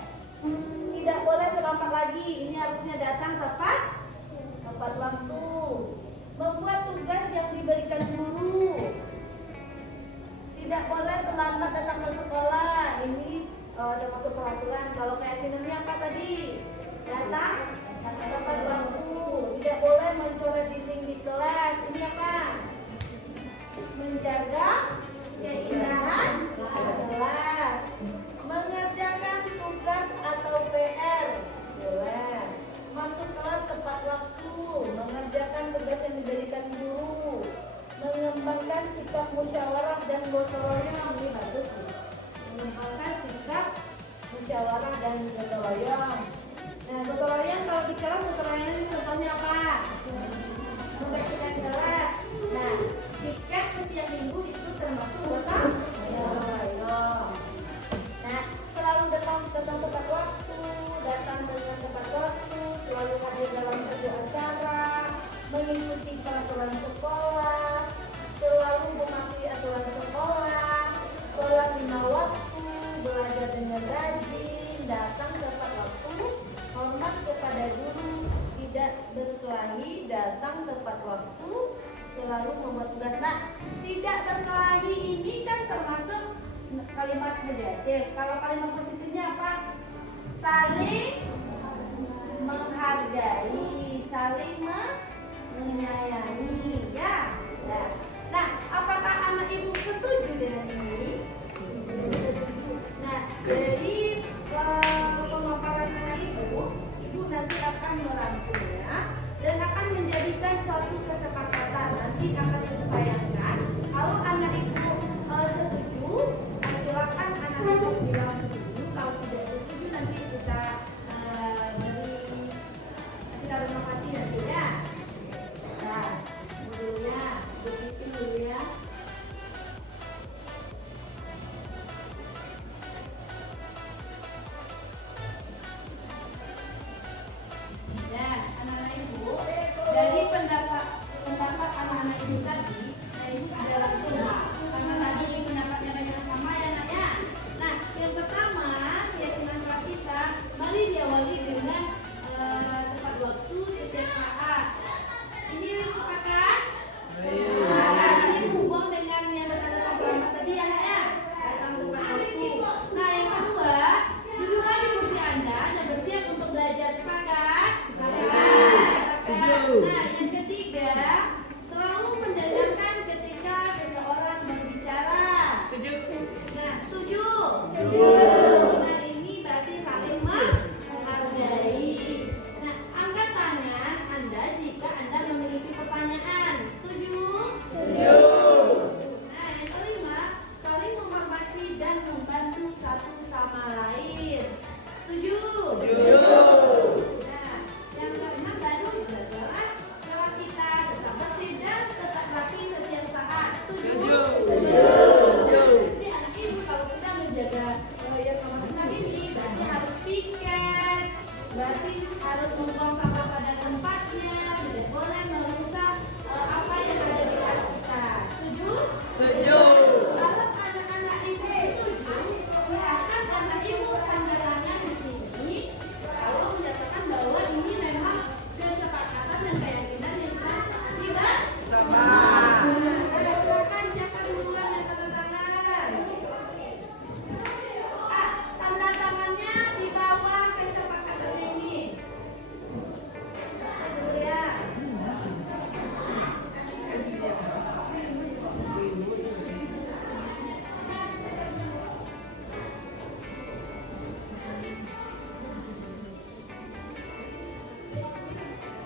Tidak boleh terlambat lagi. Ini harusnya datang tepat waktu. Membuat tugas yang diberikan guru. Tidak boleh terlambat datang ke sekolah. Ini termasuk peraturan. Kalau keyakinannya apa tadi? Datang tepat waktu. Tidak boleh mencoret dinding di kelas. Ini apa? Menjaga keindahan kelas. Mengerjakan tugas atau PR. Boleh. Masuk kelas tepat waktu. Mengerjakan tugas yang diberikan guru. Mengembangkan sikap musyawarah dan gotong royong. Ini bagus. Mengembangkan sikap musyawarah dan gotong royong. Nah, gotong royong kalau di kelas gotong royong ini contohnya apa? Membersihkan kelas. Nah, tiket setiap minggu itu termasuk gotong royong. Nah, selalu datang tepat waktu, datang dengan tepat waktu, selalu hadir dalam satu acara, mengikuti peraturan sekolah, selalu mematuhi aturan sekolah, sholat 5 waktu, belajar dengan rajin, datang tepat waktu, hormat kepada guru, tidak berkelahi, datang tepat waktu, selalu membuat tugas. Nah, tidak berkelahi ini kan termasuk kalimat negatif. Kalau kalimat positifnya apa? Saling menghargai, saling menyayangi, ya. Nah, apakah anak ibu setuju dengan ini? Nah, dari pemaparan anak ibu nanti akan merangkumnya dan akan menjadikan suatu kesepakatan. Nanti akan diupayakan. Kalau anak ibu setuju, silakan anak ibu bilang setuju. Kalau tidak setuju, nanti kita beri renovasi nanti ya. pendapat anak-anak ibu tadi, nah ibu sudah langsung karena tadi pendapatnya banyak sama ya nak ya. Nah yang pertama keyakinan kita, mari diawali dengan tepat waktu setiap saat. Ini sepakat? Ini hubung dengan yang datang pertama tadi ya nak ya, datang tepat waktu. Nah yang kedua, duduklah di kursi Anda dan bersiap untuk belajar. Sepakat? Nah yang ketiga, selalu mendengarkan ketika seseorang berbicara. Nah setuju? Nah ini berarti saling menghargai. Nah angkat tangan Anda jika Anda memiliki pertanyaan. Setuju? Nah yang kelima, saling menghormati dan membantu satu sama lain. Setuju? Nah yang keenam baru adalah cara kita tetap bersih dan tetap rapi setiap saat. Setuju? Jadi anak ibu kalau kita menjaga yang sama kita ini berarti harus piket, berarti harus membuang sampah pada tempatnya, tidak boleh merusak apa yang ada di atas kita. Setuju? Kalau anak-anak ibu setuju, silakan anak ibu tanda tangan di sini. Kalau menyatakan bahwa ini memang kesepakatan dan keyakinan yang kita sama. Silakan siapa duluan yang tanda tangan. Tanda tangannya di bawah kesepakatan ini. Dulu ya.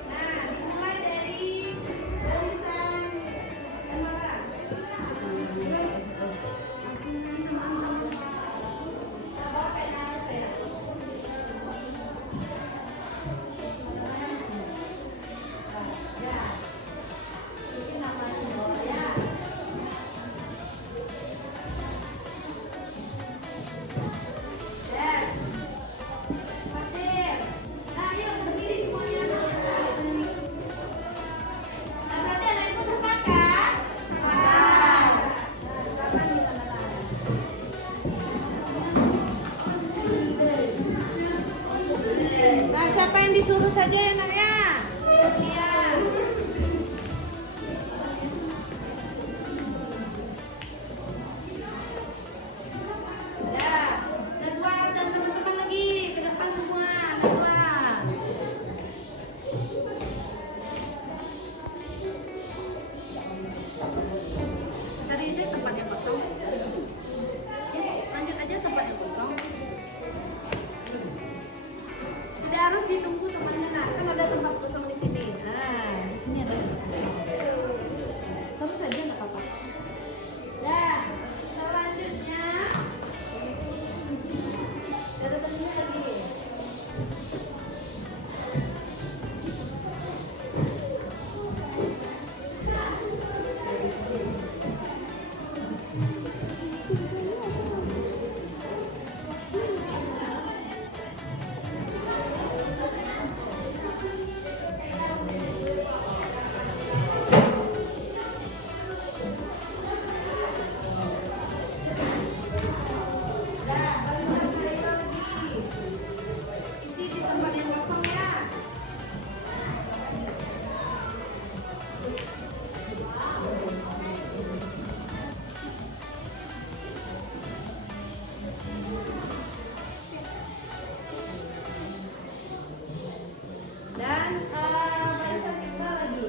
Nah, dimulai dari barisan yang mana? Bawa pena saya. Ya. Ini nama bawah ya. Ya. Pasir. Nah, yuk berdiri semuanya. Nah, berarti anak ibu sepakat? Sepakat. Nah, silakan ditanda tangan. Nah, siapa yang disuruh saja ya nak ya? Iya. Ya, Najwa dan teman-teman lagi ke depan semua, Najwa. Cari aja tempat yang kosong. Lanjut aja tempat yang kosong. Tidak harus ditunggu temannya nak, kan ada tempat kosong di sini. Nah, di sini ada tempat kosong. Terus saja nggak apa-apa. Ya, selanjutnya ada temennya lagi. Isi di tempat yang kosong ya. Dan barisan kedua lagi.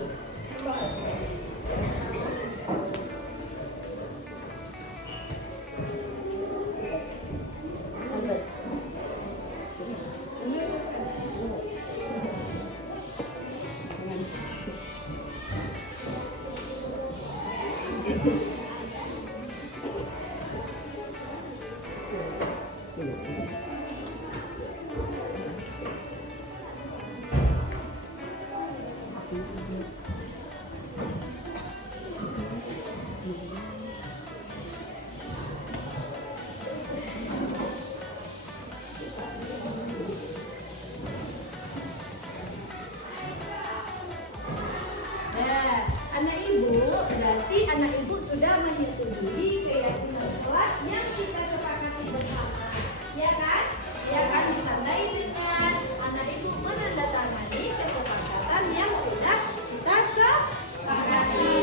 berarti anak ibu sudah menyetujui keyakinan kelas yang kita sepakati bersama. Ya kan? Ya kan, ditandai dengan anak ibu menandatangani kesepakatan yang sudah kita sepakati.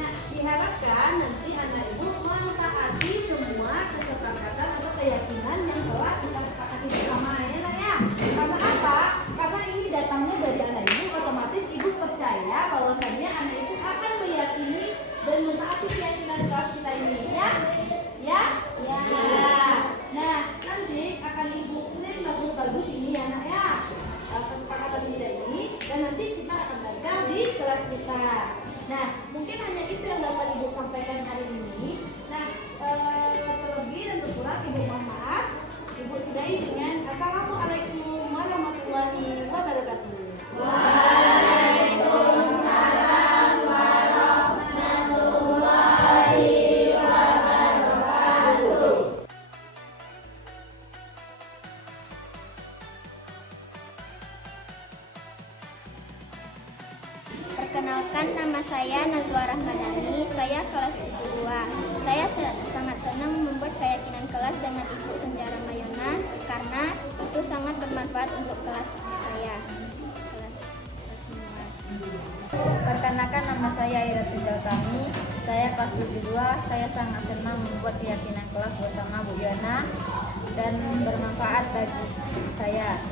Nah, diharapkan nanti anak ibu mentaati semua kesepakatan atau keyakinan yang telah kita sepakati bersama, ya nak ya. Karena apa? Karena ini datangnya dari anak ibu, otomatis ibu percaya bahwasannya anak ibu akan meyakini dan mentaati keyakinan kelas kita ini, ya? Ya? Ya. Nah, nanti akan ibu print bagus-bagus ini ya nak ya, kesepakatan kita ini, dan nanti kita akan baca di kelas kita. Nah, mungkin hanya itu yang dapat ibu sampaikan hari ini. Nah, terlebih dan terkurang ibu mohon maaf. Ibu sudahi dengan Assalamualaikum warahmatullahi wabarakatuh. Waalaikumsalam warahmatullahi wabarakatuh. Perkenalkan, nama saya Najwa Rahmadani, saya kelas 2. Saya sangat senang membuat keyakinan kelas dengan Ibu Senja Ramayana karena itu sangat bermanfaat untuk kelas saya. Kelas semua. Perkenalkan, nama saya Ira Sujaltami, saya kelas 72. Saya sangat senang membuat keyakinan kelas bersama Bu Yana dan bermanfaat bagi saya.